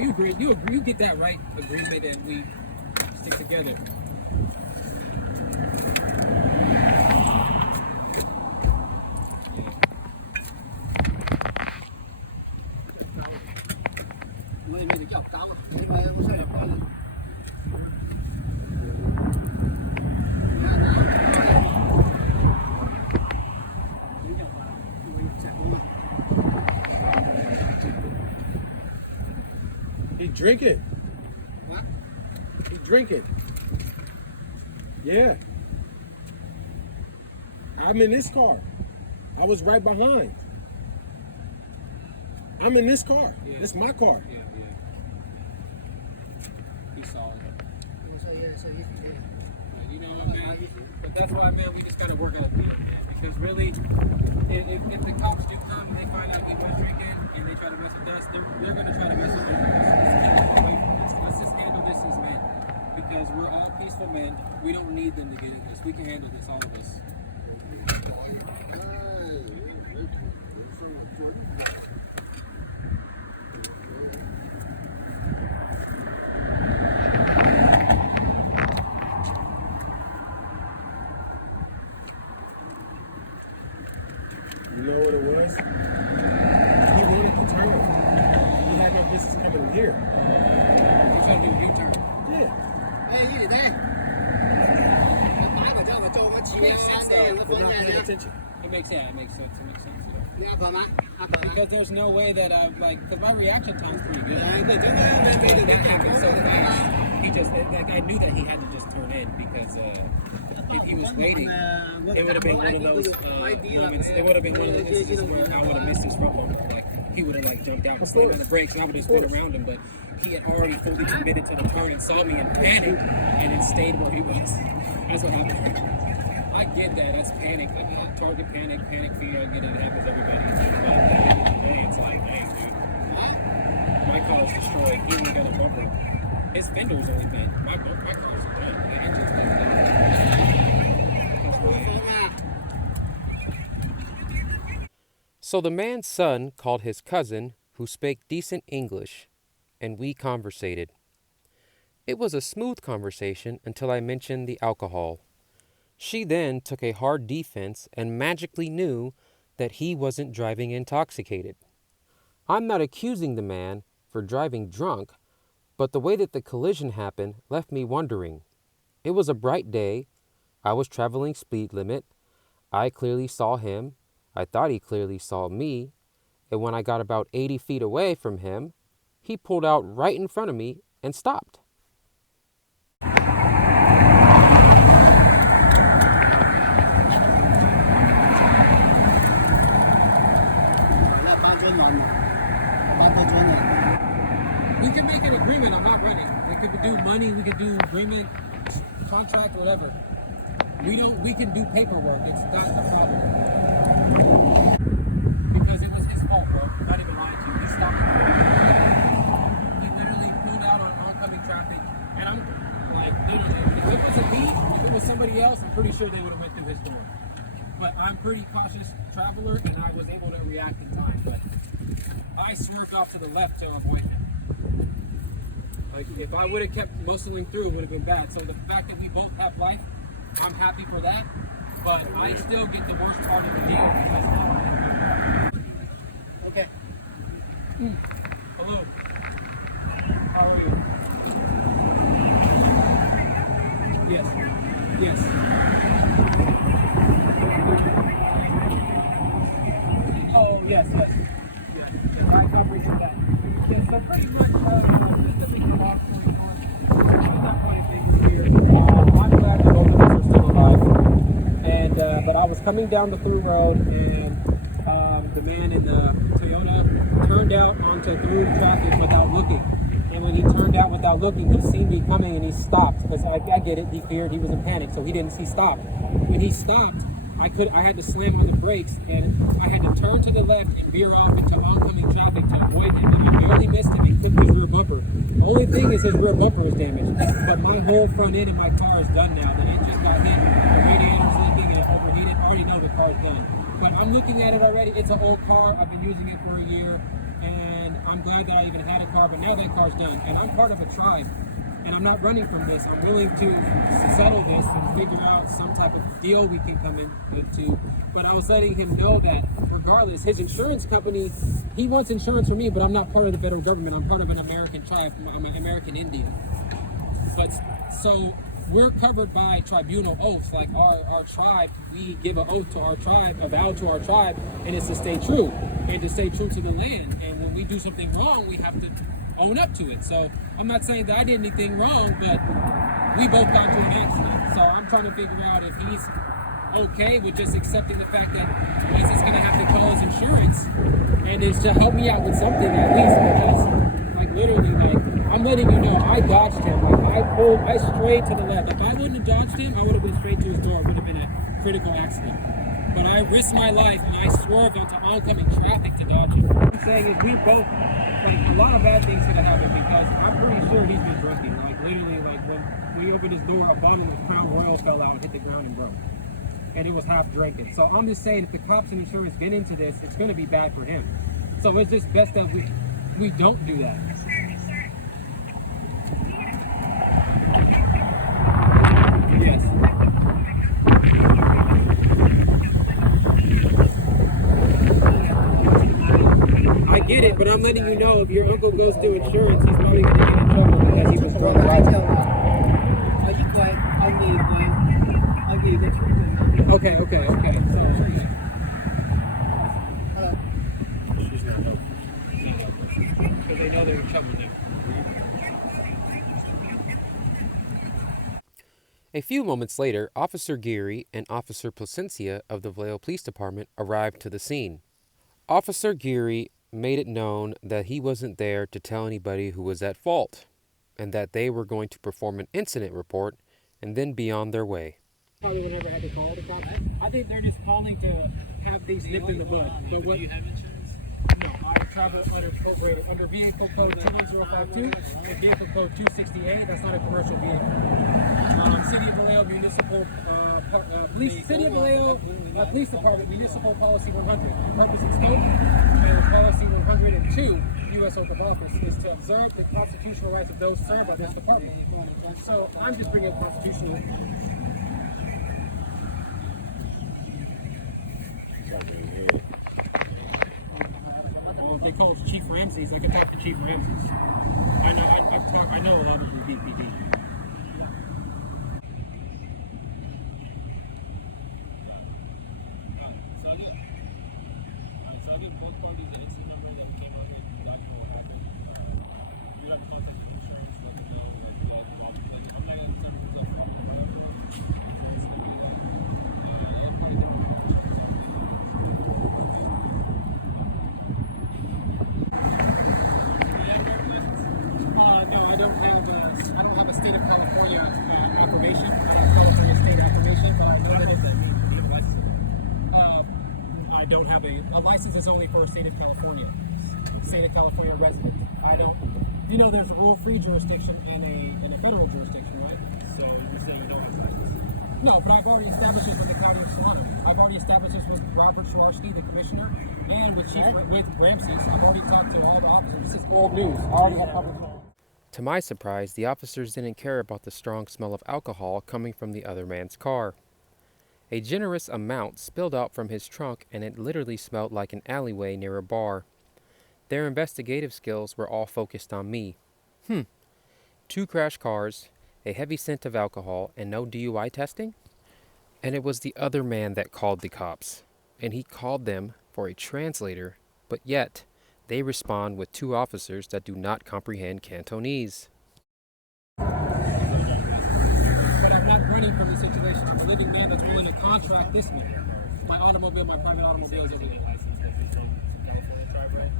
You agree. You get that right agreement, and we stick together. He drinking. What? He drinking. Yeah. I'm in this car. I was right behind. I'm in this car. Yeah. It's my car. Yeah. He saw it. You know what, man? But that's why, man, we just gotta work out a deal, man. Because really, if the cops do come and they find out we were drinking and they try to mess with us, they're gonna try to mess with us. Let's keep them away from this. Let's just handle this as men. Because we're all peaceful men. We don't need them to get in this. We can handle this, all of us. You know what it was? He wanted to turn. He had no business coming here. He's gonna do a U-turn. Yeah. Ê, cái gì thế? Bãi vào cho nó chiếu They're not paying attention. It makes sense. It makes sense. Nghe vào mà. Because there's no way that because my reaction time's pretty good. Cái It happened so fast. He just, I knew that he had to just turn in because if he was waiting, it would have been one of those moments. It would have been one of those instances where I would have missed his front bumper. Like he would have jumped out and slammed on the brakes, and I would have spun around him. But he had already fully committed to the turn and saw me and panicked, and it stayed where he was. That's what happened. I get that. That's panic. Like target panic fear. I get it. It happens to everybody. But at the end of the day, it's like, hey, dude, my car is destroyed. He didn't get a bumper. His fender was only bent. My car's done. The engine's done. So the man's son called his cousin, who spake decent English, and we conversated. It was a smooth conversation until I mentioned the alcohol. She then took a hard defense and magically knew that he wasn't driving intoxicated. I'm not accusing the man for driving drunk, but the way that the collision happened left me wondering. It was a bright day. I was traveling speed limit. I clearly saw him. I thought he clearly saw me. And when I got about 80 feet away from him, he pulled out right in front of me and stopped. We can make an agreement. I'm not running. We could do money. We could do agreement, contract, whatever. We can do paperwork. It's not a problem. Because it was his fault, bro. I'm not even lying to you. He stopped. He literally pulled out on oncoming traffic. And I'm like, literally, if it wasn't me, if it was somebody else, I'm pretty sure they would have went through his door. But I'm pretty cautious traveler, and I was able to react in time. But I swerved off to the left to avoid him. Like, if I would have kept muscling through, it would have been bad. So the fact that we both have life, I'm happy for that. But I still get the worst part of the deal because okay. Hello. How are you? Yes. Yes. Oh, yes, yes. Yes, I appreciate that. Yeah, so pretty much, just a big talk going on. I'm not quite big here. I'm glad that both of us are still alive. And, but I was coming down the through road, and the man in the Toyota turned out onto through traffic without looking. And when he turned out without looking, he seen me coming and he stopped. Because I get it, he feared, he was in panic, so he didn't see stop. When he stopped, I had to slam on the brakes, and I had to turn to the left and veer off into oncoming traffic to avoid him. And I barely missed him and clipped his rear bumper. The only thing is his rear bumper is damaged, but my whole front end of my car is done now. The engine got hit, the radiator's leaking, and it overheated. I already know the car's done. But I'm looking at it already. It's an old car. I've been using it for a year, and I'm glad that I even had a car, but now that car's done. And I'm part of a tribe. And I'm not running from this. I'm willing to settle this and figure out some type of deal we can come into. But I was letting him know that regardless, his insurance company, he wants insurance for me, but I'm not part of the federal government. I'm part of an American tribe. I'm an American Indian. But so we're covered by tribunal oaths. Like our tribe, we give an oath to our tribe, a vow to our tribe, and it's to stay true and to stay true to the land. And when we do something wrong, we have to own up to it. So I'm not saying that I did anything wrong, but we both got into an accident. So I'm trying to figure out if he's okay with just accepting the fact that he's just gonna have to call his insurance and it's to help me out with something at least, because like literally, like I'm letting you know I dodged him. Like I strayed to the left. If I wouldn't have dodged him, I would have been straight to his door. It would have been a critical accident. But I risked my life and I swerved onto oncoming traffic to dodge him. What I'm saying is we both, like, a lot of bad things could have happened because I'm pretty sure he's been drinking. Like literally, like when he opened his door, a bottle of Crown Royal fell out and hit the ground and broke. And it was half drinking. So I'm just saying, if the cops and insurance get into this, it's going to be bad for him. So it's just best that we don't do that. Yes. I get it, but I'm letting you know if your uncle goes through insurance, he's probably going to get in trouble because he was drunk. I'll give you this. Okay. She's not helping. Because they know they're in trouble now. A few moments later, Officer Geary and Officer Placencia of the Vallejo Police Department arrived to the scene. Officer Geary made it known that he wasn't there to tell anybody who was at fault, and that they were going to perform an incident report and then be on their way. Probably would never had to call the cops. I think they're just calling to have things nipped in the bud. Do you have insurance? No, travel unincorporated under Vehicle Code 21052 and Vehicle Code 268. That's not a commercial vehicle. City of Vallejo Municipal Police, City of Vallejo Police Department Municipal Policy 100, purpose and scope, and Policy 102, U.S. Oath of Office, is to observe the constitutional rights of those served by this department. So I'm just bringing constitutional. Well, if they call it Chief Ramses, I can talk to Chief Ramses. I know a lot of them from BPD. I don't have a state of California affirmation. I have California state affirmation, but I know that it's I don't have a license is only for a state of California resident. I don't. You know, there's a rule-free jurisdiction and a federal jurisdiction, right? So you're saying you don't have a license? No, but I've already established this with the county of Solano. I've already established this with Robert Schwarsky, the commissioner, and with Ramses. I've already talked to all the officers. This is old news. I already have public. To my surprise, the officers didn't care about the strong smell of alcohol coming from the other man's car. A generous amount spilled out from his trunk, and it literally smelled like an alleyway near a bar. Their investigative skills were all focused on me. 2 crashed cars, a heavy scent of alcohol, and no DUI testing? And it was the other man that called the cops, and he called them for a translator, but yet they respond with 2 officers that do not comprehend Cantonese. But I'm not running from the situation. I'm a living man that's willing to contract this man. My automobile, my private automobile is over there.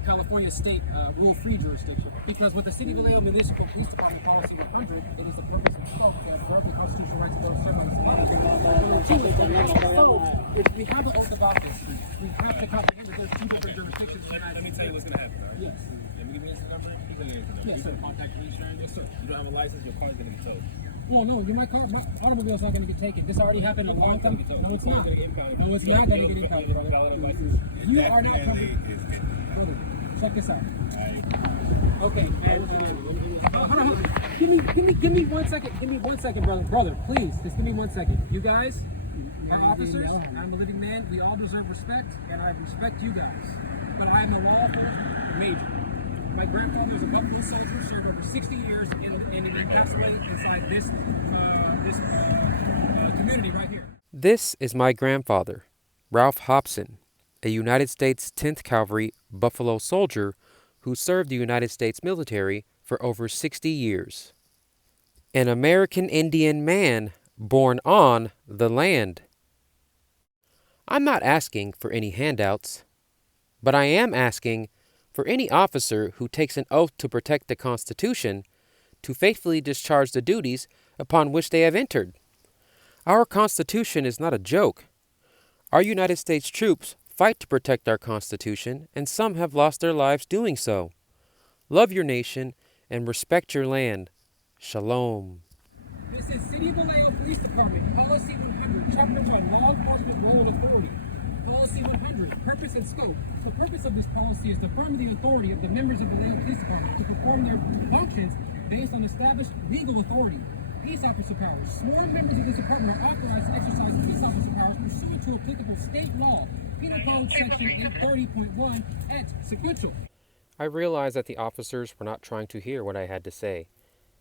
California state rule-free jurisdiction. Because with the City of Vallejo Municipal Police Department Policy 100, it is the purpose of scope to observe the constitutional rights of those servants. So, if we have an oath of office, we have to comprehend that there's 2 different jurisdictions. Let me tell you what's going to happen, right? Yes. Let me give you this number. Yes, sir. Contact police, right? Yes, sir. You don't have a license, your car's going to get towed. Well, no, my automobile's not going to get taken. This already happened a long time ago. No, it's not. No, it's not going to get impounded. You are not covered. Check this out. Okay, give me 1 second. Give me 1 second, brother. Please, just give me 1 second. You guys are officers. I'm a living man. We all deserve respect, and I respect you guys. But I am a lawful major. My grandfather is a Buffalo soldier, served over 60 years, and he passed away inside this community right here. This is my grandfather, Ralph Hobson, a United States 10th Cavalry Buffalo soldier who served the United States military for over 60 years. An American Indian man born on the land. I'm not asking for any handouts, but I am asking for any officer who takes an oath to protect the Constitution to faithfully discharge the duties upon which they have entered. Our Constitution is not a joke. Our United States troops fight to protect our Constitution, and some have lost their lives doing so. Love your nation and respect your land. Shalom. This is City of Vallejo Police Department, Policy 100, Chapter 1, Law Enforcement Role and Authority. Policy 100, Purpose and Scope. The purpose of this policy is to affirm the authority of the members of the Vallejo Police Department to perform their functions based on established legal authority. Peace officer powers. Sworn members of this department are authorized to exercise peace officer powers pursuant to applicable state law. Penal Code Section 830.1 et sequential. I realized that the officers were not trying to hear what I had to say,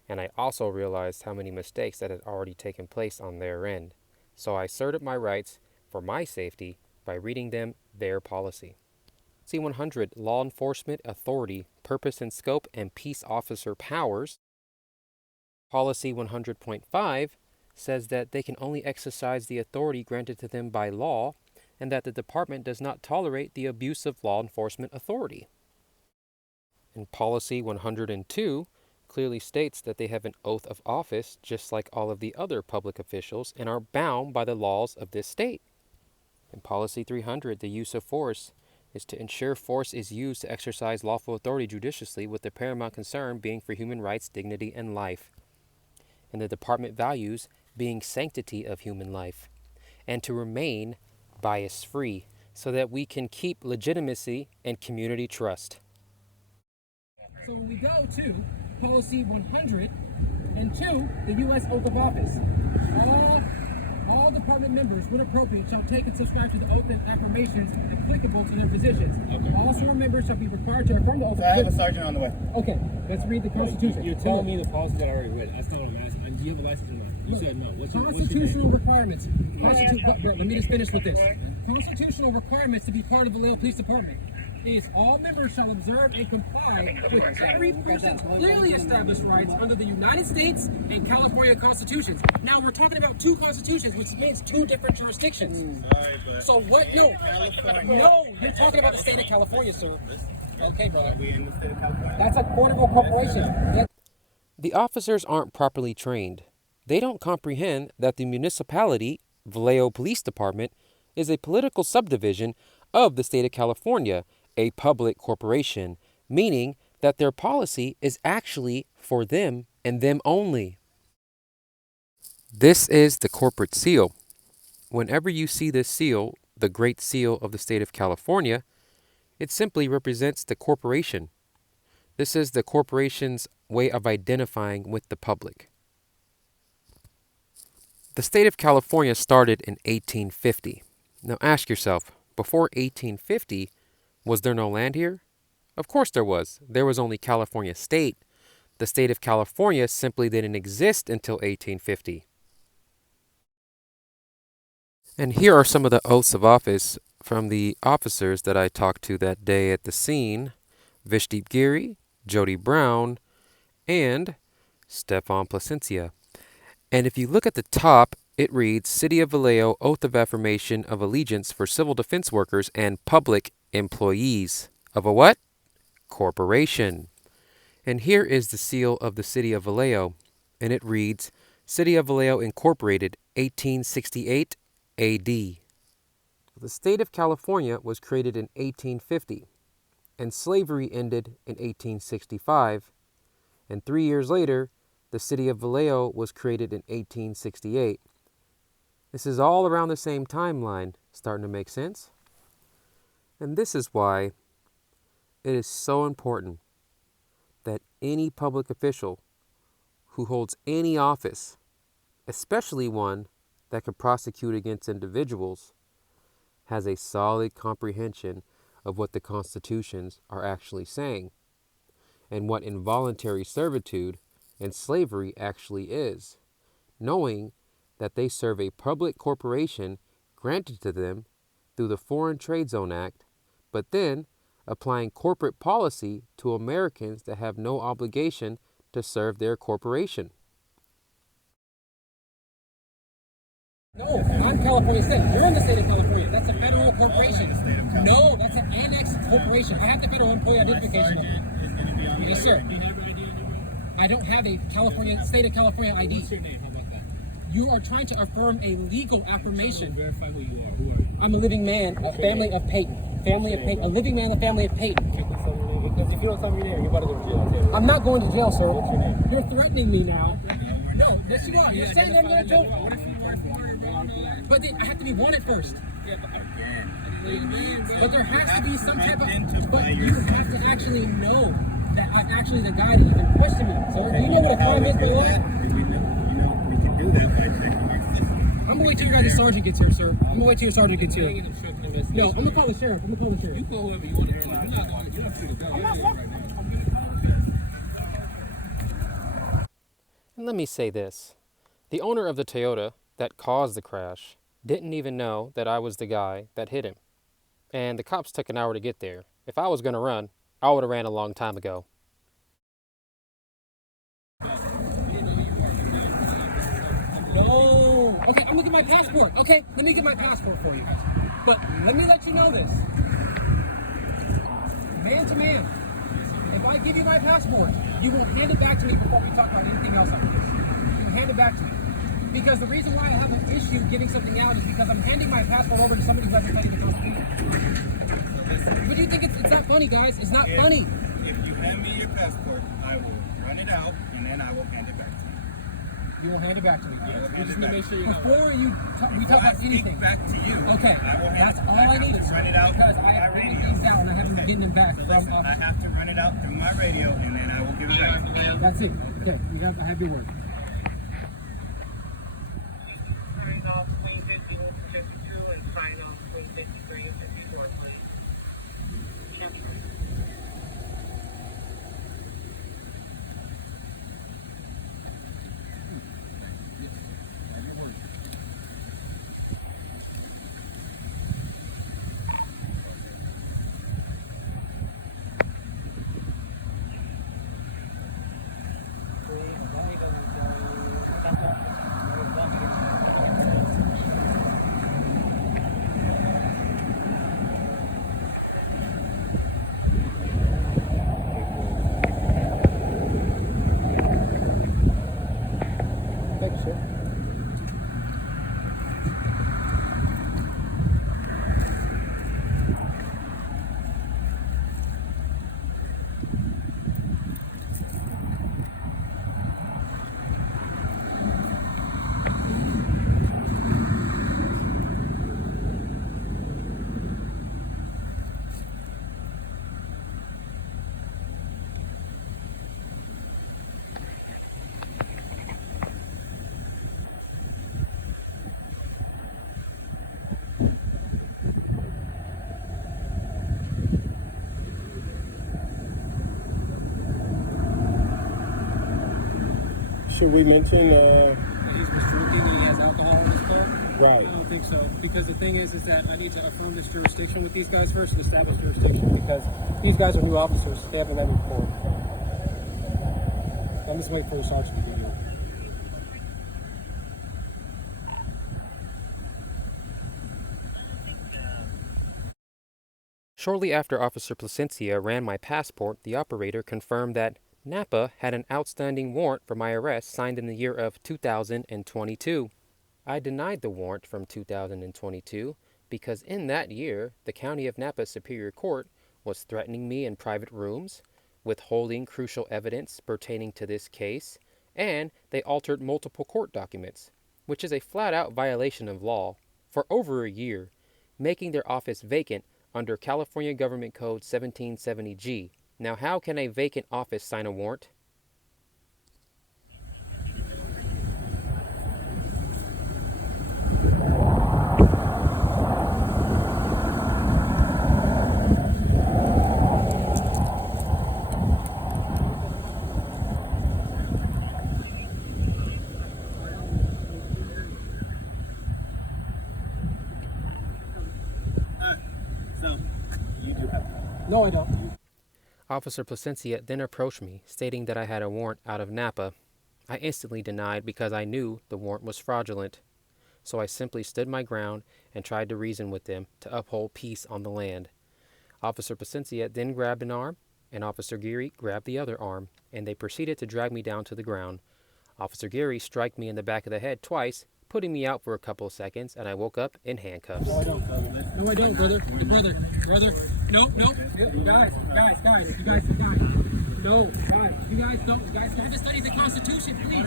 and I also realized how many mistakes that had already taken place on their end. So I asserted my rights for my safety by reading them their policy. C-100, Law Enforcement Authority, Purpose and Scope, and Peace Officer Powers. Policy 100.5 says that they can only exercise the authority granted to them by law, and that the department does not tolerate the abuse of law enforcement authority. And Policy 102 clearly states that they have an oath of office just like all of the other public officials and are bound by the laws of this state. In Policy 300, the use of force, is to ensure force is used to exercise lawful authority judiciously, with the paramount concern being for human rights, dignity, and life, and the department values being sanctity of human life, and to remain bias-free so that we can keep legitimacy and community trust. So when we go to policy 102, the U.S. oath of office, all department members, when appropriate, shall take and subscribe to the oath and affirmations applicable to their positions. Okay. All sworn members shall be required to affirm the oath. I have a sergeant on the way. Okay, let's read the Constitution. You're telling me the policies that I already read. That's not what I'm asking. Do you have a license or not? You said no. Constitutional requirements. Let me just finish with this. Constitutional requirements to be part of the Vallejo Police Department is all members shall observe and comply with every person's clearly established rights under the United States and California constitutions. Now we're talking about two constitutions, which means two different jurisdictions. So what? No, you're talking about the state of California, sir. Okay, brother. That's a court of a corporation. The officers aren't properly trained. They don't comprehend that the municipality, Vallejo Police Department, is a political subdivision of the state of California, a public corporation, meaning that their policy is actually for them and them only. This is the corporate seal. Whenever you see this seal, the Great Seal of the state of California, it simply represents the corporation. This is the corporation's way of identifying with the public. The state of California started in 1850. Now ask yourself, before 1850, was there no land here? Of course there was. There was only California State. The state of California simply didn't exist until 1850. And here are some of the oaths of office from the officers that I talked to that day at the scene: Vishdeep Giri, Jody Brown, and Stefan Placencia. And if you look at the top, it reads, City of Vallejo Oath of Affirmation of Allegiance for Civil Defense Workers and Public Employees of a what? Corporation. And here is the seal of the City of Vallejo, and it reads, City of Vallejo Incorporated, 1868 AD. The state of California was created in 1850, and slavery ended in 1865, and 3 years later, the city of Vallejo was created in 1868. This is all around the same timeline, starting to make sense? And this is why it is so important that any public official who holds any office, especially one that could prosecute against individuals, has a solid comprehension of what the constitutions are actually saying and what involuntary servitude and slavery actually is, knowing that they serve a public corporation granted to them through the Foreign Trade Zone Act, but then applying corporate policy to Americans that have no obligation to serve their corporation. No, I'm California State. You're in the state of California. That's a federal corporation. No, that's an annexed corporation. I have the federal employee identification number. Yes, sir. I don't have a state of California ID. What's your name? How about that? You are trying to affirm a legal affirmation. Verify who you are. Who are you? I'm a living man, a family of Peyton. A living man, a family of Peyton. Because if you don't tell me your name, you're about to go to jail. I'm not going to jail, sir. What's your name? You're threatening me now. No, yes you are. You're saying I'm going to jail. What if you are wanted? But I have to be wanted first. Yeah, but again, But there has to be some type of. But you have to actually know that I'm actually the guy that even questioned me. So do you know what a crime is, my lawyer? we can do that by checking your system. I'm gonna wait till your guys' sergeant gets here, sir. I'm gonna wait till your sergeant gets here. No, I'm gonna call the sheriff. You go whoever you want to hear. I'm not going. You have to go. You're right now. And let me say this. The owner of the Toyota that caused the crash didn't even know that I was the guy that hit him. And the cops took an hour to get there. If I was going to run, I would have ran a long time ago. No. Okay, I'm gonna get my passport. Okay, let me get my passport for you. But let me let you know this. Man to man, if I give you my passport, you will hand it back to me before we talk about anything else after this. You will hand it back to me. Because the reason why I have an issue getting something out is because I'm handing my passport over to somebody who hasn't studied the Constitution. What do you think? It's not funny, guys. It's not funny. If you hand me your passport, I will run it out and then I will hand it back to you. You will hand it back to me. I will We hand just it need to back. make sure you know. Before we talk about I speak anything. back to you. Okay, I will that's have, all I need to run it out because through I my have to radio. these out and I haven't been getting them back So from. listen, I have to run it out through my radio and then I will give it back to you. That's it. Okay, I have your word. Sign off Queen 51 52 and sign off Queen 53 and 54, please. Thank you, sir. Should we mention, He was drinking and he has alcohol in his blood? right? I don't think so. Because the thing is that I need to affirm this jurisdiction with these guys first and establish jurisdiction because these guys are new officers. They haven't met me before. I'm just waiting for the charge to begin. Shortly after Officer Placencia ran my passport, the operator confirmed that Napa had an outstanding warrant for my arrest signed in the year of 2022. I denied the warrant from 2022 because in that year, the County of Napa Superior Court was threatening me in private rooms, withholding crucial evidence pertaining to this case, and they altered multiple court documents, which is a flat-out violation of law, for over a year, making their office vacant under California Government Code 1770G. Now, how can a vacant office sign a warrant? So, you do have No, I don't. Officer Placencia then approached me, stating that I had a warrant out of Napa. I instantly denied because I knew the warrant was fraudulent. So I simply stood my ground and tried to reason with them to uphold peace on the land. Officer Placencia then grabbed an arm, and Officer Geary grabbed the other arm, and they proceeded to drag me down to the ground. Officer Geary struck me in the back of the head twice, putting me out for a couple of seconds, and I woke up in handcuffs. No, I don't, brother. No, I don't, brother. Brother. No. You guys. No, guys. You guys don't. You guys trying to study the Constitution, please.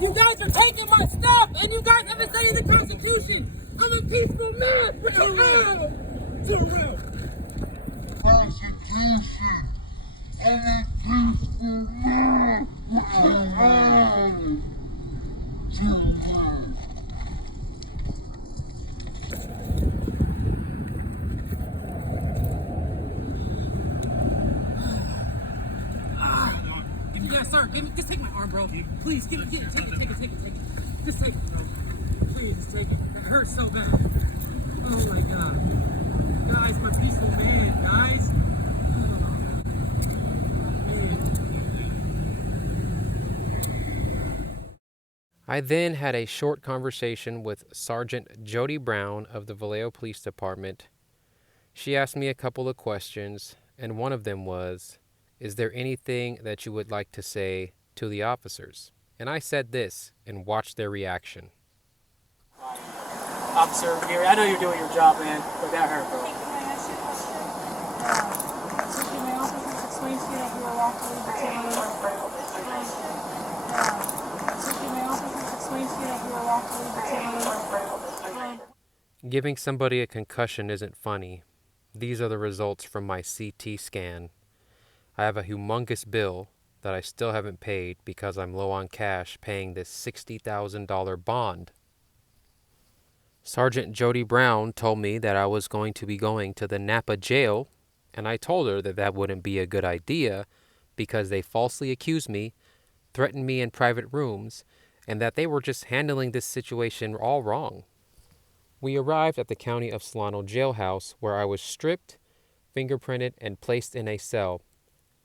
You guys are taking my stuff, and you guys haven't studied the Constitution. I'm a peaceful man. Turn around. Constitution. I'm a peaceful man. Sir, just take my arm, bro. Please, take it. Just take it, bro. Please, just take it. That hurts so bad. Oh my God. Guys, my peaceful man, guys. I then had a short conversation with Sergeant Jody Brown of the Vallejo Police Department. She asked me a couple of questions, and one of them was, "Is there anything that you would like to say to the officers?" And I said this and watched their reaction. Officer, I know you're doing your job, man, but that hurt, bro. Can I ask you a question? So can my officers explain to you that you were lawfully detained? So can my officers explain to you that you were lawfully detained? Giving somebody a concussion isn't funny. These are the results from my CT scan. I have a humongous bill that I still haven't paid because I'm low on cash paying this $60,000 bond. Sergeant Jody Brown told me that I was going to be going to the Napa jail, and I told her that that wouldn't be a good idea because they falsely accused me, threatened me in private rooms, and that they were just handling this situation all wrong. We arrived at the County of Solano jailhouse where I was stripped, fingerprinted, and placed in a cell.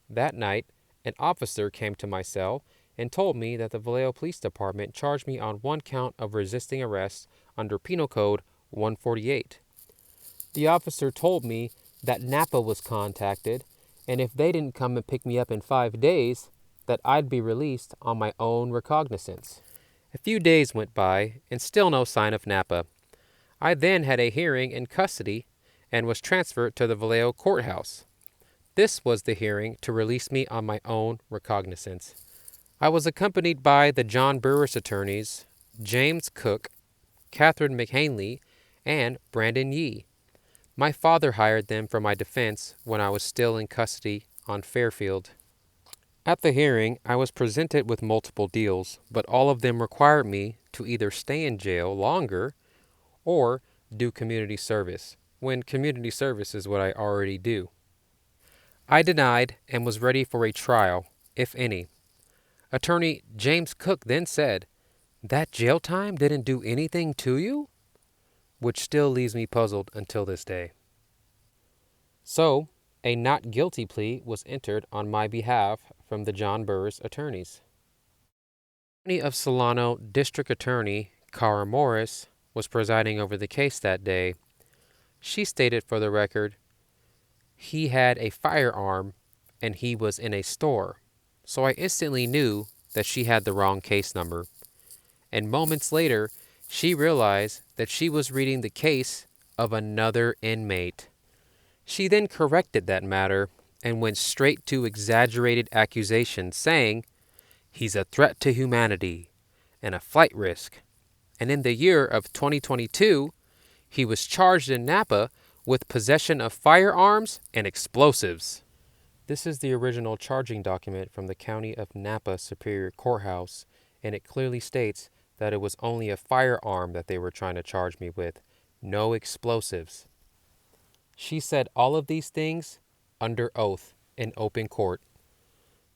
That night, an officer came to my cell and told me that the Vallejo Police Department charged me on one count of resisting arrest under Penal Code 148. The officer told me that Napa was contacted, and if they didn't come and pick me up in 5 days, that I'd be released on my own recognizance. A few days went by, and still no sign of Napa. I then had a hearing in custody and was transferred to the Vallejo courthouse. This was the hearing to release me on my own recognizance. I was accompanied by the John Burris attorneys, James Cook, Catherine McHanley, and Brandon Yee. My father hired them for my defense when I was still in custody on Fairfield. At the hearing, I was presented with multiple deals, but all of them required me to either stay in jail longer or do community service, when community service is what I already do. I denied and was ready for a trial, if any. Attorney James Cook then said, "That jail time didn't do anything to you?" Which still leaves me puzzled until this day. So, a not guilty plea was entered on my behalf from the John Burris attorneys. The County of Solano District Attorney Cara Morris was presiding over the case that day. She stated for the record, he had a firearm and he was in a store. So I instantly knew that she had the wrong case number. And moments later, she realized that she was reading the case of another inmate. She then corrected that matter and went straight to exaggerated accusations, saying, "He's a threat to humanity and a flight risk." And in the year of 2022, he was charged in Napa with possession of firearms and explosives. This is the original charging document from the County of Napa Superior Courthouse, and it clearly states that it was only a firearm that they were trying to charge me with, no explosives. She said all of these things under oath in open court.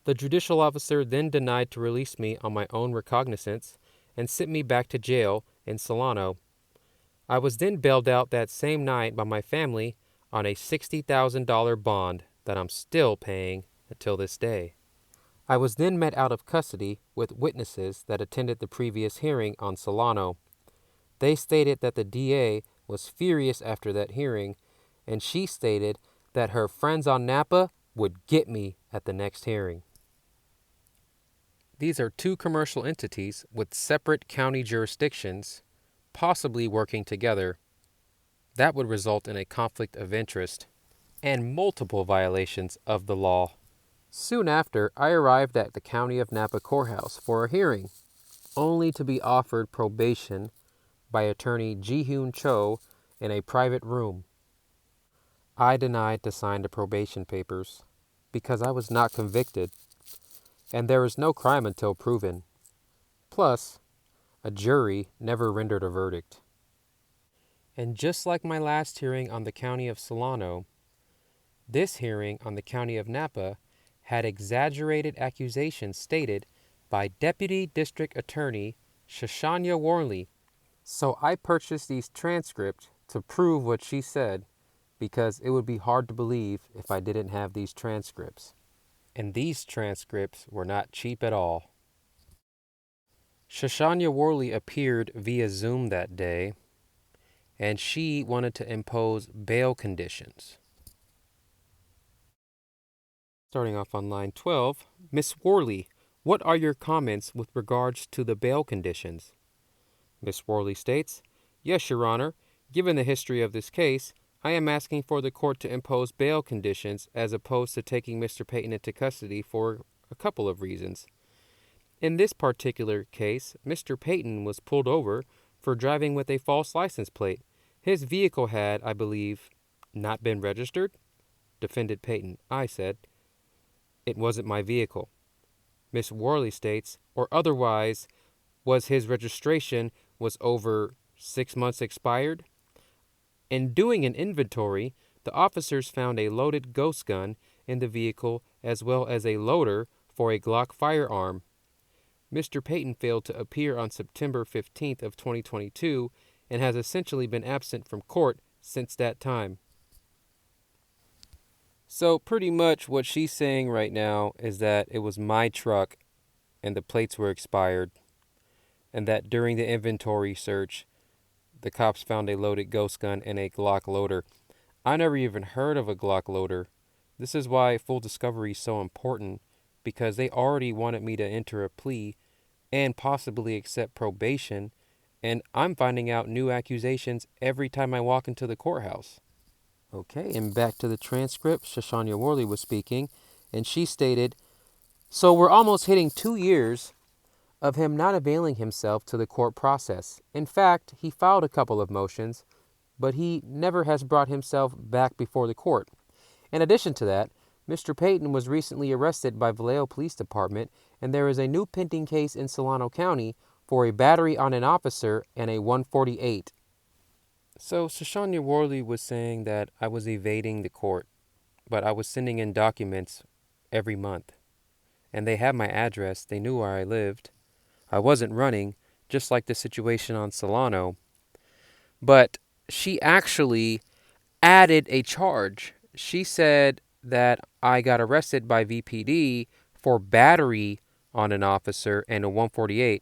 The judicial officer then denied to release me on my own recognizance and sent me back to jail in Solano. I was then bailed out that same night by my family on a $60,000 bond that I'm still paying until this day. I was then met out of custody with witnesses that attended the previous hearing on Solano. They stated that the DA was furious after that hearing, and she stated that her friends on Napa would get me at the next hearing. These are two commercial entities with separate county jurisdictions, possibly working together. That would result in a conflict of interest and multiple violations of the law. Soon after, I arrived at the County of Napa courthouse for a hearing, only to be offered probation by attorney Ji-Hoon Cho in a private room. I denied to sign the probation papers because I was not convicted, and there is no crime until proven. Plus, a jury never rendered a verdict. And just like my last hearing on the County of Solano, this hearing on the County of Napa had exaggerated accusations stated by Deputy District Attorney Shoshanya Worley. So I purchased these transcripts to prove what she said, because it would be hard to believe if I didn't have these transcripts. And these transcripts were not cheap at all. Shoshania Worley appeared via Zoom that day, and she wanted to impose bail conditions. Starting off on line 12, Miss Worley, what are your comments with regards to the bail conditions? Miss Worley states, yes, Your Honor, given the history of this case, I am asking for the court to impose bail conditions as opposed to taking Mr. Payton into custody for a couple of reasons. In this particular case, Mr. Payton was pulled over for driving with a false license plate. His vehicle had, I believe, not been registered? Defended Payton. I said, it wasn't my vehicle. Miss Worley states, or otherwise, was his registration was over 6 months expired? In doing an inventory, the officers found a loaded ghost gun in the vehicle as well as a loader for a Glock firearm. Mr. Payton failed to appear on September 15th of 2022 and has essentially been absent from court since that time. So pretty much what she's saying right now is that it was my truck and the plates were expired, and that during the inventory search, the cops found a loaded ghost gun and a Glock loader. I never even heard of a Glock loader. This is why full discovery is so important, because they already wanted me to enter a plea and possibly accept probation, and I'm finding out new accusations every time I walk into the courthouse. Okay, and back to the transcript, Shoshania Worley was speaking, and she stated, so we're almost hitting 2 years of him not availing himself to the court process. In fact, he filed a couple of motions, but he never has brought himself back before the court. In addition to that, Mr. Payton was recently arrested by Vallejo Police Department, and there is a new pending case in Solano County for a battery on an officer and a 148. So Shoshania Worley was saying that I was evading the court, but I was sending in documents every month. And they had my address, they knew where I lived. I wasn't running, just like the situation on Solano. But she actually added a charge. She said that I got arrested by VPD for battery on an officer and a 148.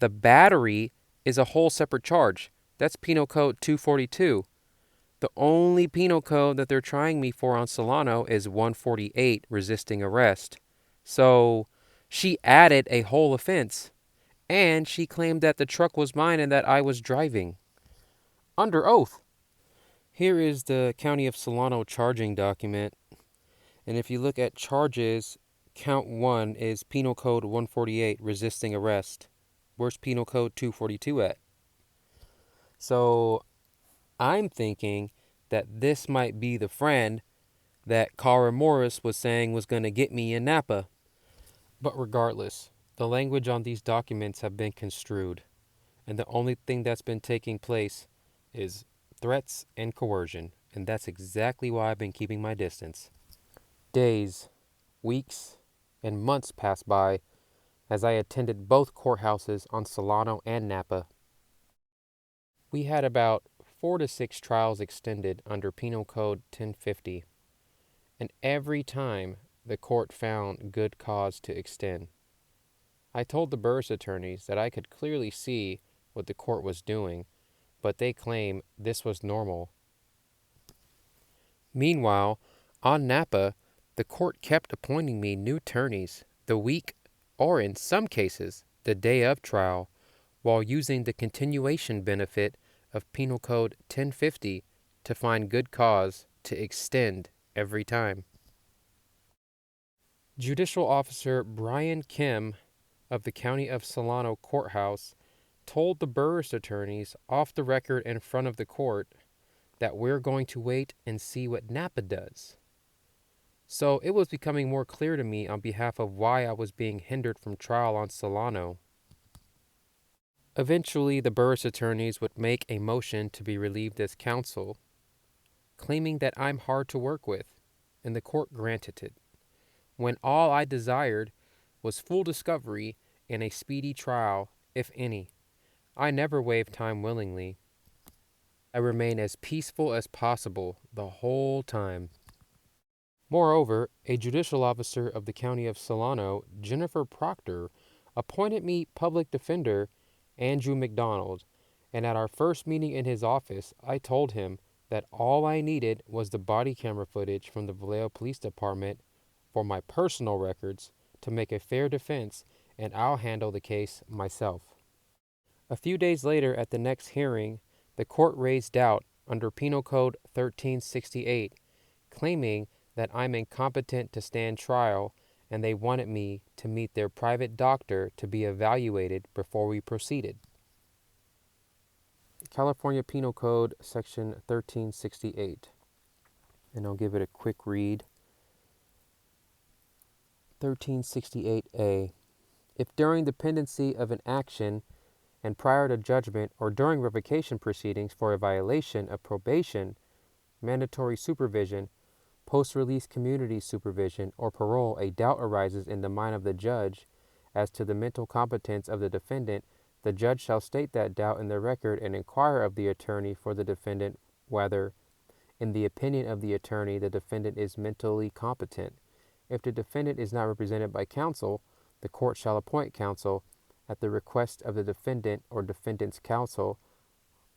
The battery is a whole separate charge. That's Penal Code 242. The only penal code that they're trying me for on Solano is 148, resisting arrest. So she added a whole offense, and she claimed that the truck was mine and that I was driving. Under oath. Here is the County of Solano charging document. And if you look at charges, count 1 is Penal Code 148, resisting arrest. Where's Penal Code 242 at? So I'm thinking that this might be the friend that Cara Morris was saying was going to get me in Napa. But regardless, the language on these documents have been construed, and the only thing that's been taking place is threats and coercion, and that's exactly why I've been keeping my distance. Days, weeks, and months passed by as I attended both courthouses on Solano and Napa. We had about 4 to 6 trials extended under Penal Code 1050, and every time the court found good cause to extend. I told the Burris attorneys that I could clearly see what the court was doing, but they claim this was normal. Meanwhile, on Napa, the court kept appointing me new attorneys the week, or in some cases, the day of trial, while using the continuation benefit of Penal Code 1050 to find good cause to extend every time. Judicial Officer Brian Kim of the County of Solano Courthouse told the Burris attorneys off the record in front of the court that we're going to wait and see what Napa does. So it was becoming more clear to me on behalf of why I was being hindered from trial on Solano. Eventually, the Burris attorneys would make a motion to be relieved as counsel, claiming that I'm hard to work with, and the court granted it, when all I desired was full discovery and a speedy trial, if any. I never waived time willingly. I remained as peaceful as possible the whole time. Moreover, a judicial officer of the County of Solano, Jennifer Proctor, appointed me public defender Andrew McDonald, and at our first meeting in his office, I told him that all I needed was the body camera footage from the Vallejo Police Department for my personal records to make a fair defense, and I'll handle the case myself. A few days later, at the next hearing, the court raised doubt under Penal Code 1368, claiming that I'm incompetent to stand trial, and they wanted me to meet their private doctor to be evaluated before we proceeded. California Penal Code, Section 1368, and I'll give it a quick read. 1368A. If during the pendency of an action and prior to judgment or during revocation proceedings for a violation of probation, mandatory supervision, post-release community supervision, or parole, a doubt arises in the mind of the judge as to the mental competence of the defendant, the judge shall state that doubt in the record and inquire of the attorney for the defendant whether, in the opinion of the attorney, the defendant is mentally competent. If the defendant is not represented by counsel, the court shall appoint counsel at the request of the defendant or defendant's counsel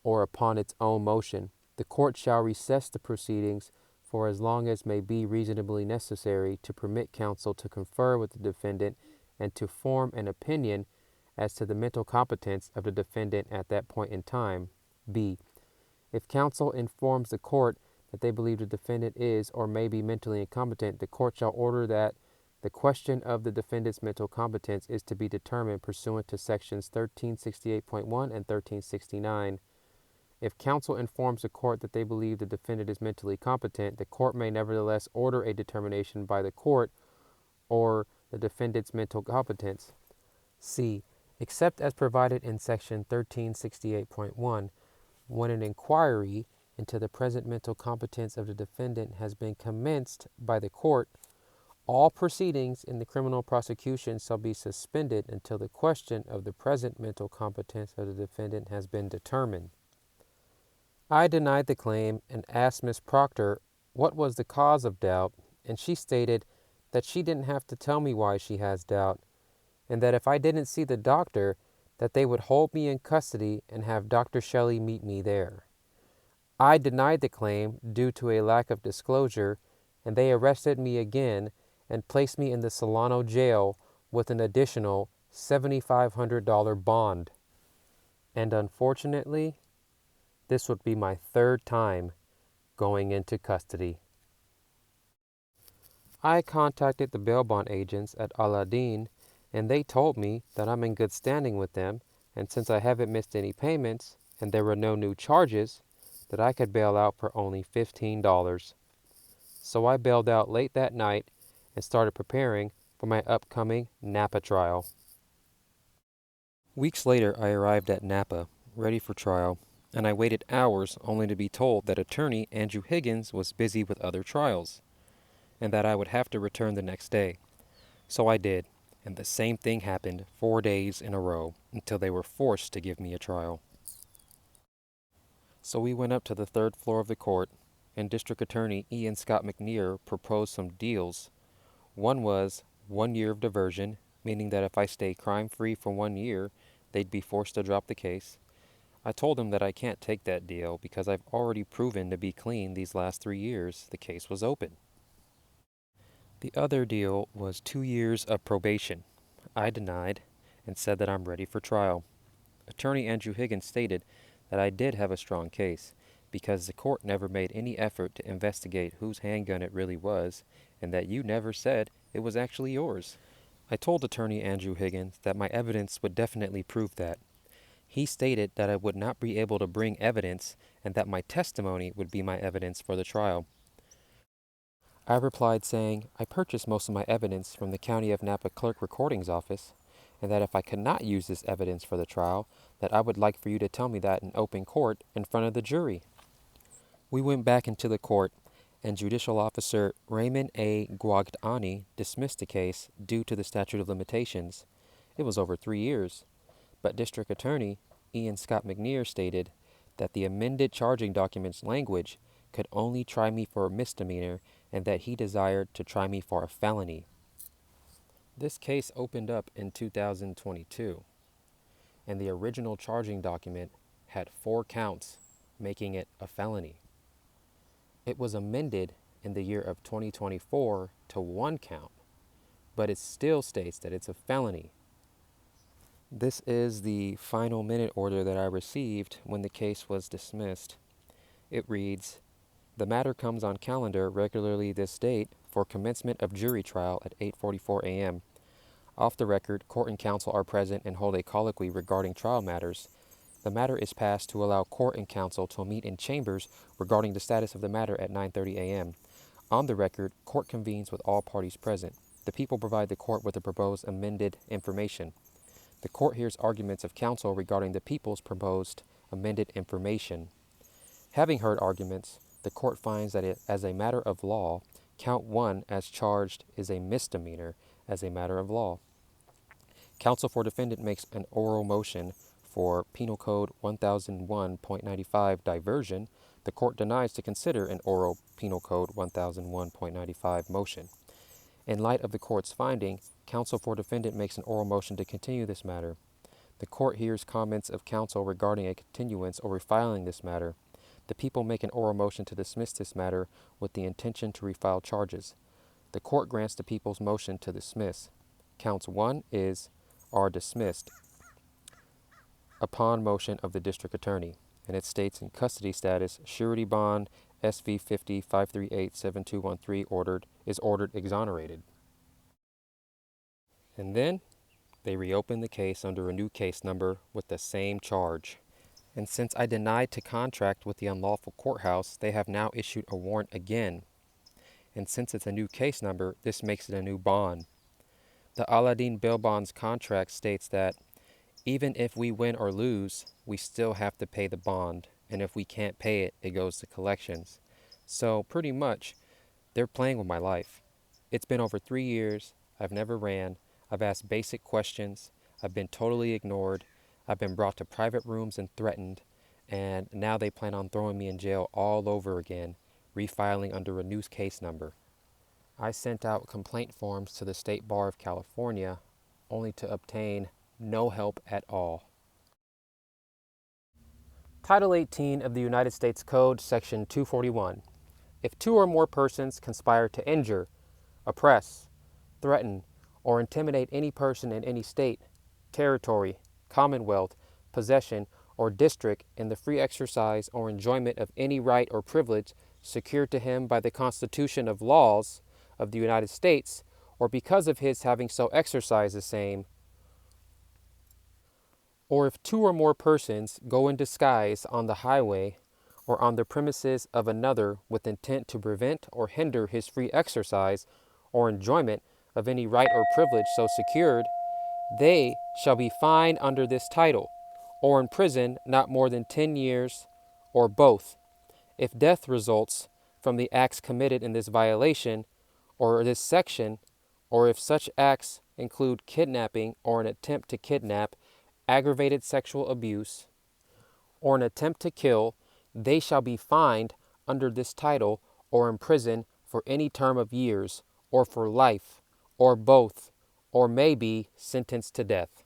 or upon its own motion. The court shall recess the proceedings for as long as may be reasonably necessary to permit counsel to confer with the defendant and to form an opinion as to the mental competence of the defendant at that point in time. B. If counsel informs the court that they believe the defendant is or may be mentally incompetent, the court shall order that the question of the defendant's mental competence is to be determined pursuant to sections 1368.1 and 1369. If counsel informs the court that they believe the defendant is mentally competent, the court may nevertheless order a determination by the court or the defendant's mental competence. C. Except as provided in section 1368.1, when an inquiry into the present mental competence of the defendant has been commenced by the court, all proceedings in the criminal prosecution shall be suspended until the question of the present mental competence of the defendant has been determined. I denied the claim and asked Miss Proctor what was the cause of doubt, and she stated that she didn't have to tell me why she has doubt, and that if I didn't see the doctor, that they would hold me in custody and have Dr. Shelley meet me there. I denied the claim due to a lack of disclosure, and they arrested me again and placed me in the Solano jail with an additional $7,500 bond. And unfortunately, this would be my third time going into custody. I contacted the bail bond agents at Aladdin, and they told me that I'm in good standing with them, and since I haven't missed any payments and there were no new charges, that I could bail out for only $15. So I bailed out late that night and started preparing for my upcoming Napa trial. Weeks later, I arrived at Napa, ready for trial, and I waited hours only to be told that attorney Andrew Higgins was busy with other trials, and that I would have to return the next day. So I did, and the same thing happened 4 days in a row until they were forced to give me a trial. So we went up to the third floor of the court, and District Attorney Ian Scott McNear proposed some deals. One was 1 year of diversion, meaning that if I stay crime-free for 1 year, they'd be forced to drop the case. I told him that I can't take that deal because I've already proven to be clean these last 3 years the case was open. The other deal was 2 years of probation. I denied and said that I'm ready for trial. Attorney Andrew Higgins stated that I did have a strong case because the court never made any effort to investigate whose handgun it really was, and that you never said it was actually yours. I told Attorney Andrew Higgins that my evidence would definitely prove that. He stated that I would not be able to bring evidence and that my testimony would be my evidence for the trial. I replied saying I purchased most of my evidence from the County of Napa Clerk Recordings Office, and that if I could not use this evidence for the trial, that I would like for you to tell me that in open court in front of the jury. We went back into the court, and Judicial Officer Raymond A. Guagdani dismissed the case due to the statute of limitations. It was over 3 years, but District Attorney Ian Scott McNear stated that the amended charging documents language could only try me for a misdemeanor and that he desired to try me for a felony. This case opened up in 2022, and the original charging document had 4 counts, making it a felony. It was amended in the year of 2024 to 1 count, but it still states that it's a felony. This is the final minute order that I received when the case was dismissed. It reads, "The matter comes on calendar regularly this date for commencement of jury trial at 8:44 a.m. Off the record, court and counsel are present and hold a colloquy regarding trial matters. The matter is passed to allow court and counsel to meet in chambers regarding the status of the matter at 9:30 a.m. On the record, court convenes with all parties present. The people provide the court with the proposed amended information. The court hears arguments of counsel regarding the people's proposed amended information. Having heard arguments, the court finds that as a matter of law, count 1 as charged is a misdemeanor as a matter of law. Counsel for defendant makes an oral motion for Penal Code 1001.95 diversion. The court denies to consider an oral Penal Code 1001.95 motion. In light of the court's finding, counsel for defendant makes an oral motion to continue this matter. The court hears comments of counsel regarding a continuance or refiling this matter. The people make an oral motion to dismiss this matter with the intention to refile charges. The court grants the people's motion to dismiss. Counts 1 are dismissed upon motion of the district attorney, and it states in custody status, surety bond SV 50-538-7213 is ordered exonerated. And then they reopen the case under a new case number with the same charge. And since I denied to contract with the unlawful courthouse, they have now issued a warrant again. And since it's a new case number, this makes it a new bond. The Aladdin bail bonds contract states that even if we win or lose, we still have to pay the bond. And if we can't pay it, it goes to collections. So pretty much, they're playing with my life. It's been over 3 years. I've never ran. I've asked basic questions. I've been totally ignored. I've been brought to private rooms and threatened. And now they plan on throwing me in jail all over again, refiling under a new case number. I sent out complaint forms to the State Bar of California, only to obtain no help at all. Title 18 of the United States Code, Section 241. If 2 or more persons conspire to injure, oppress, threaten, or intimidate any person in any state, territory, commonwealth, possession, or district in the free exercise or enjoyment of any right or privilege secured to him by the Constitution of laws of the United States, or because of his having so exercised the same, or if 2 or more persons go in disguise on the highway or on the premises of another with intent to prevent or hinder his free exercise or enjoyment of any right or privilege so secured, they shall be fined under this title, or in prison not more than 10 years, or both. If death results from the acts committed in this violation, or this section, or if such acts include kidnapping or an attempt to kidnap, aggravated sexual abuse, or an attempt to kill, they shall be fined under this title, or in prison for any term of years, or for life, or both, or may be sentenced to death.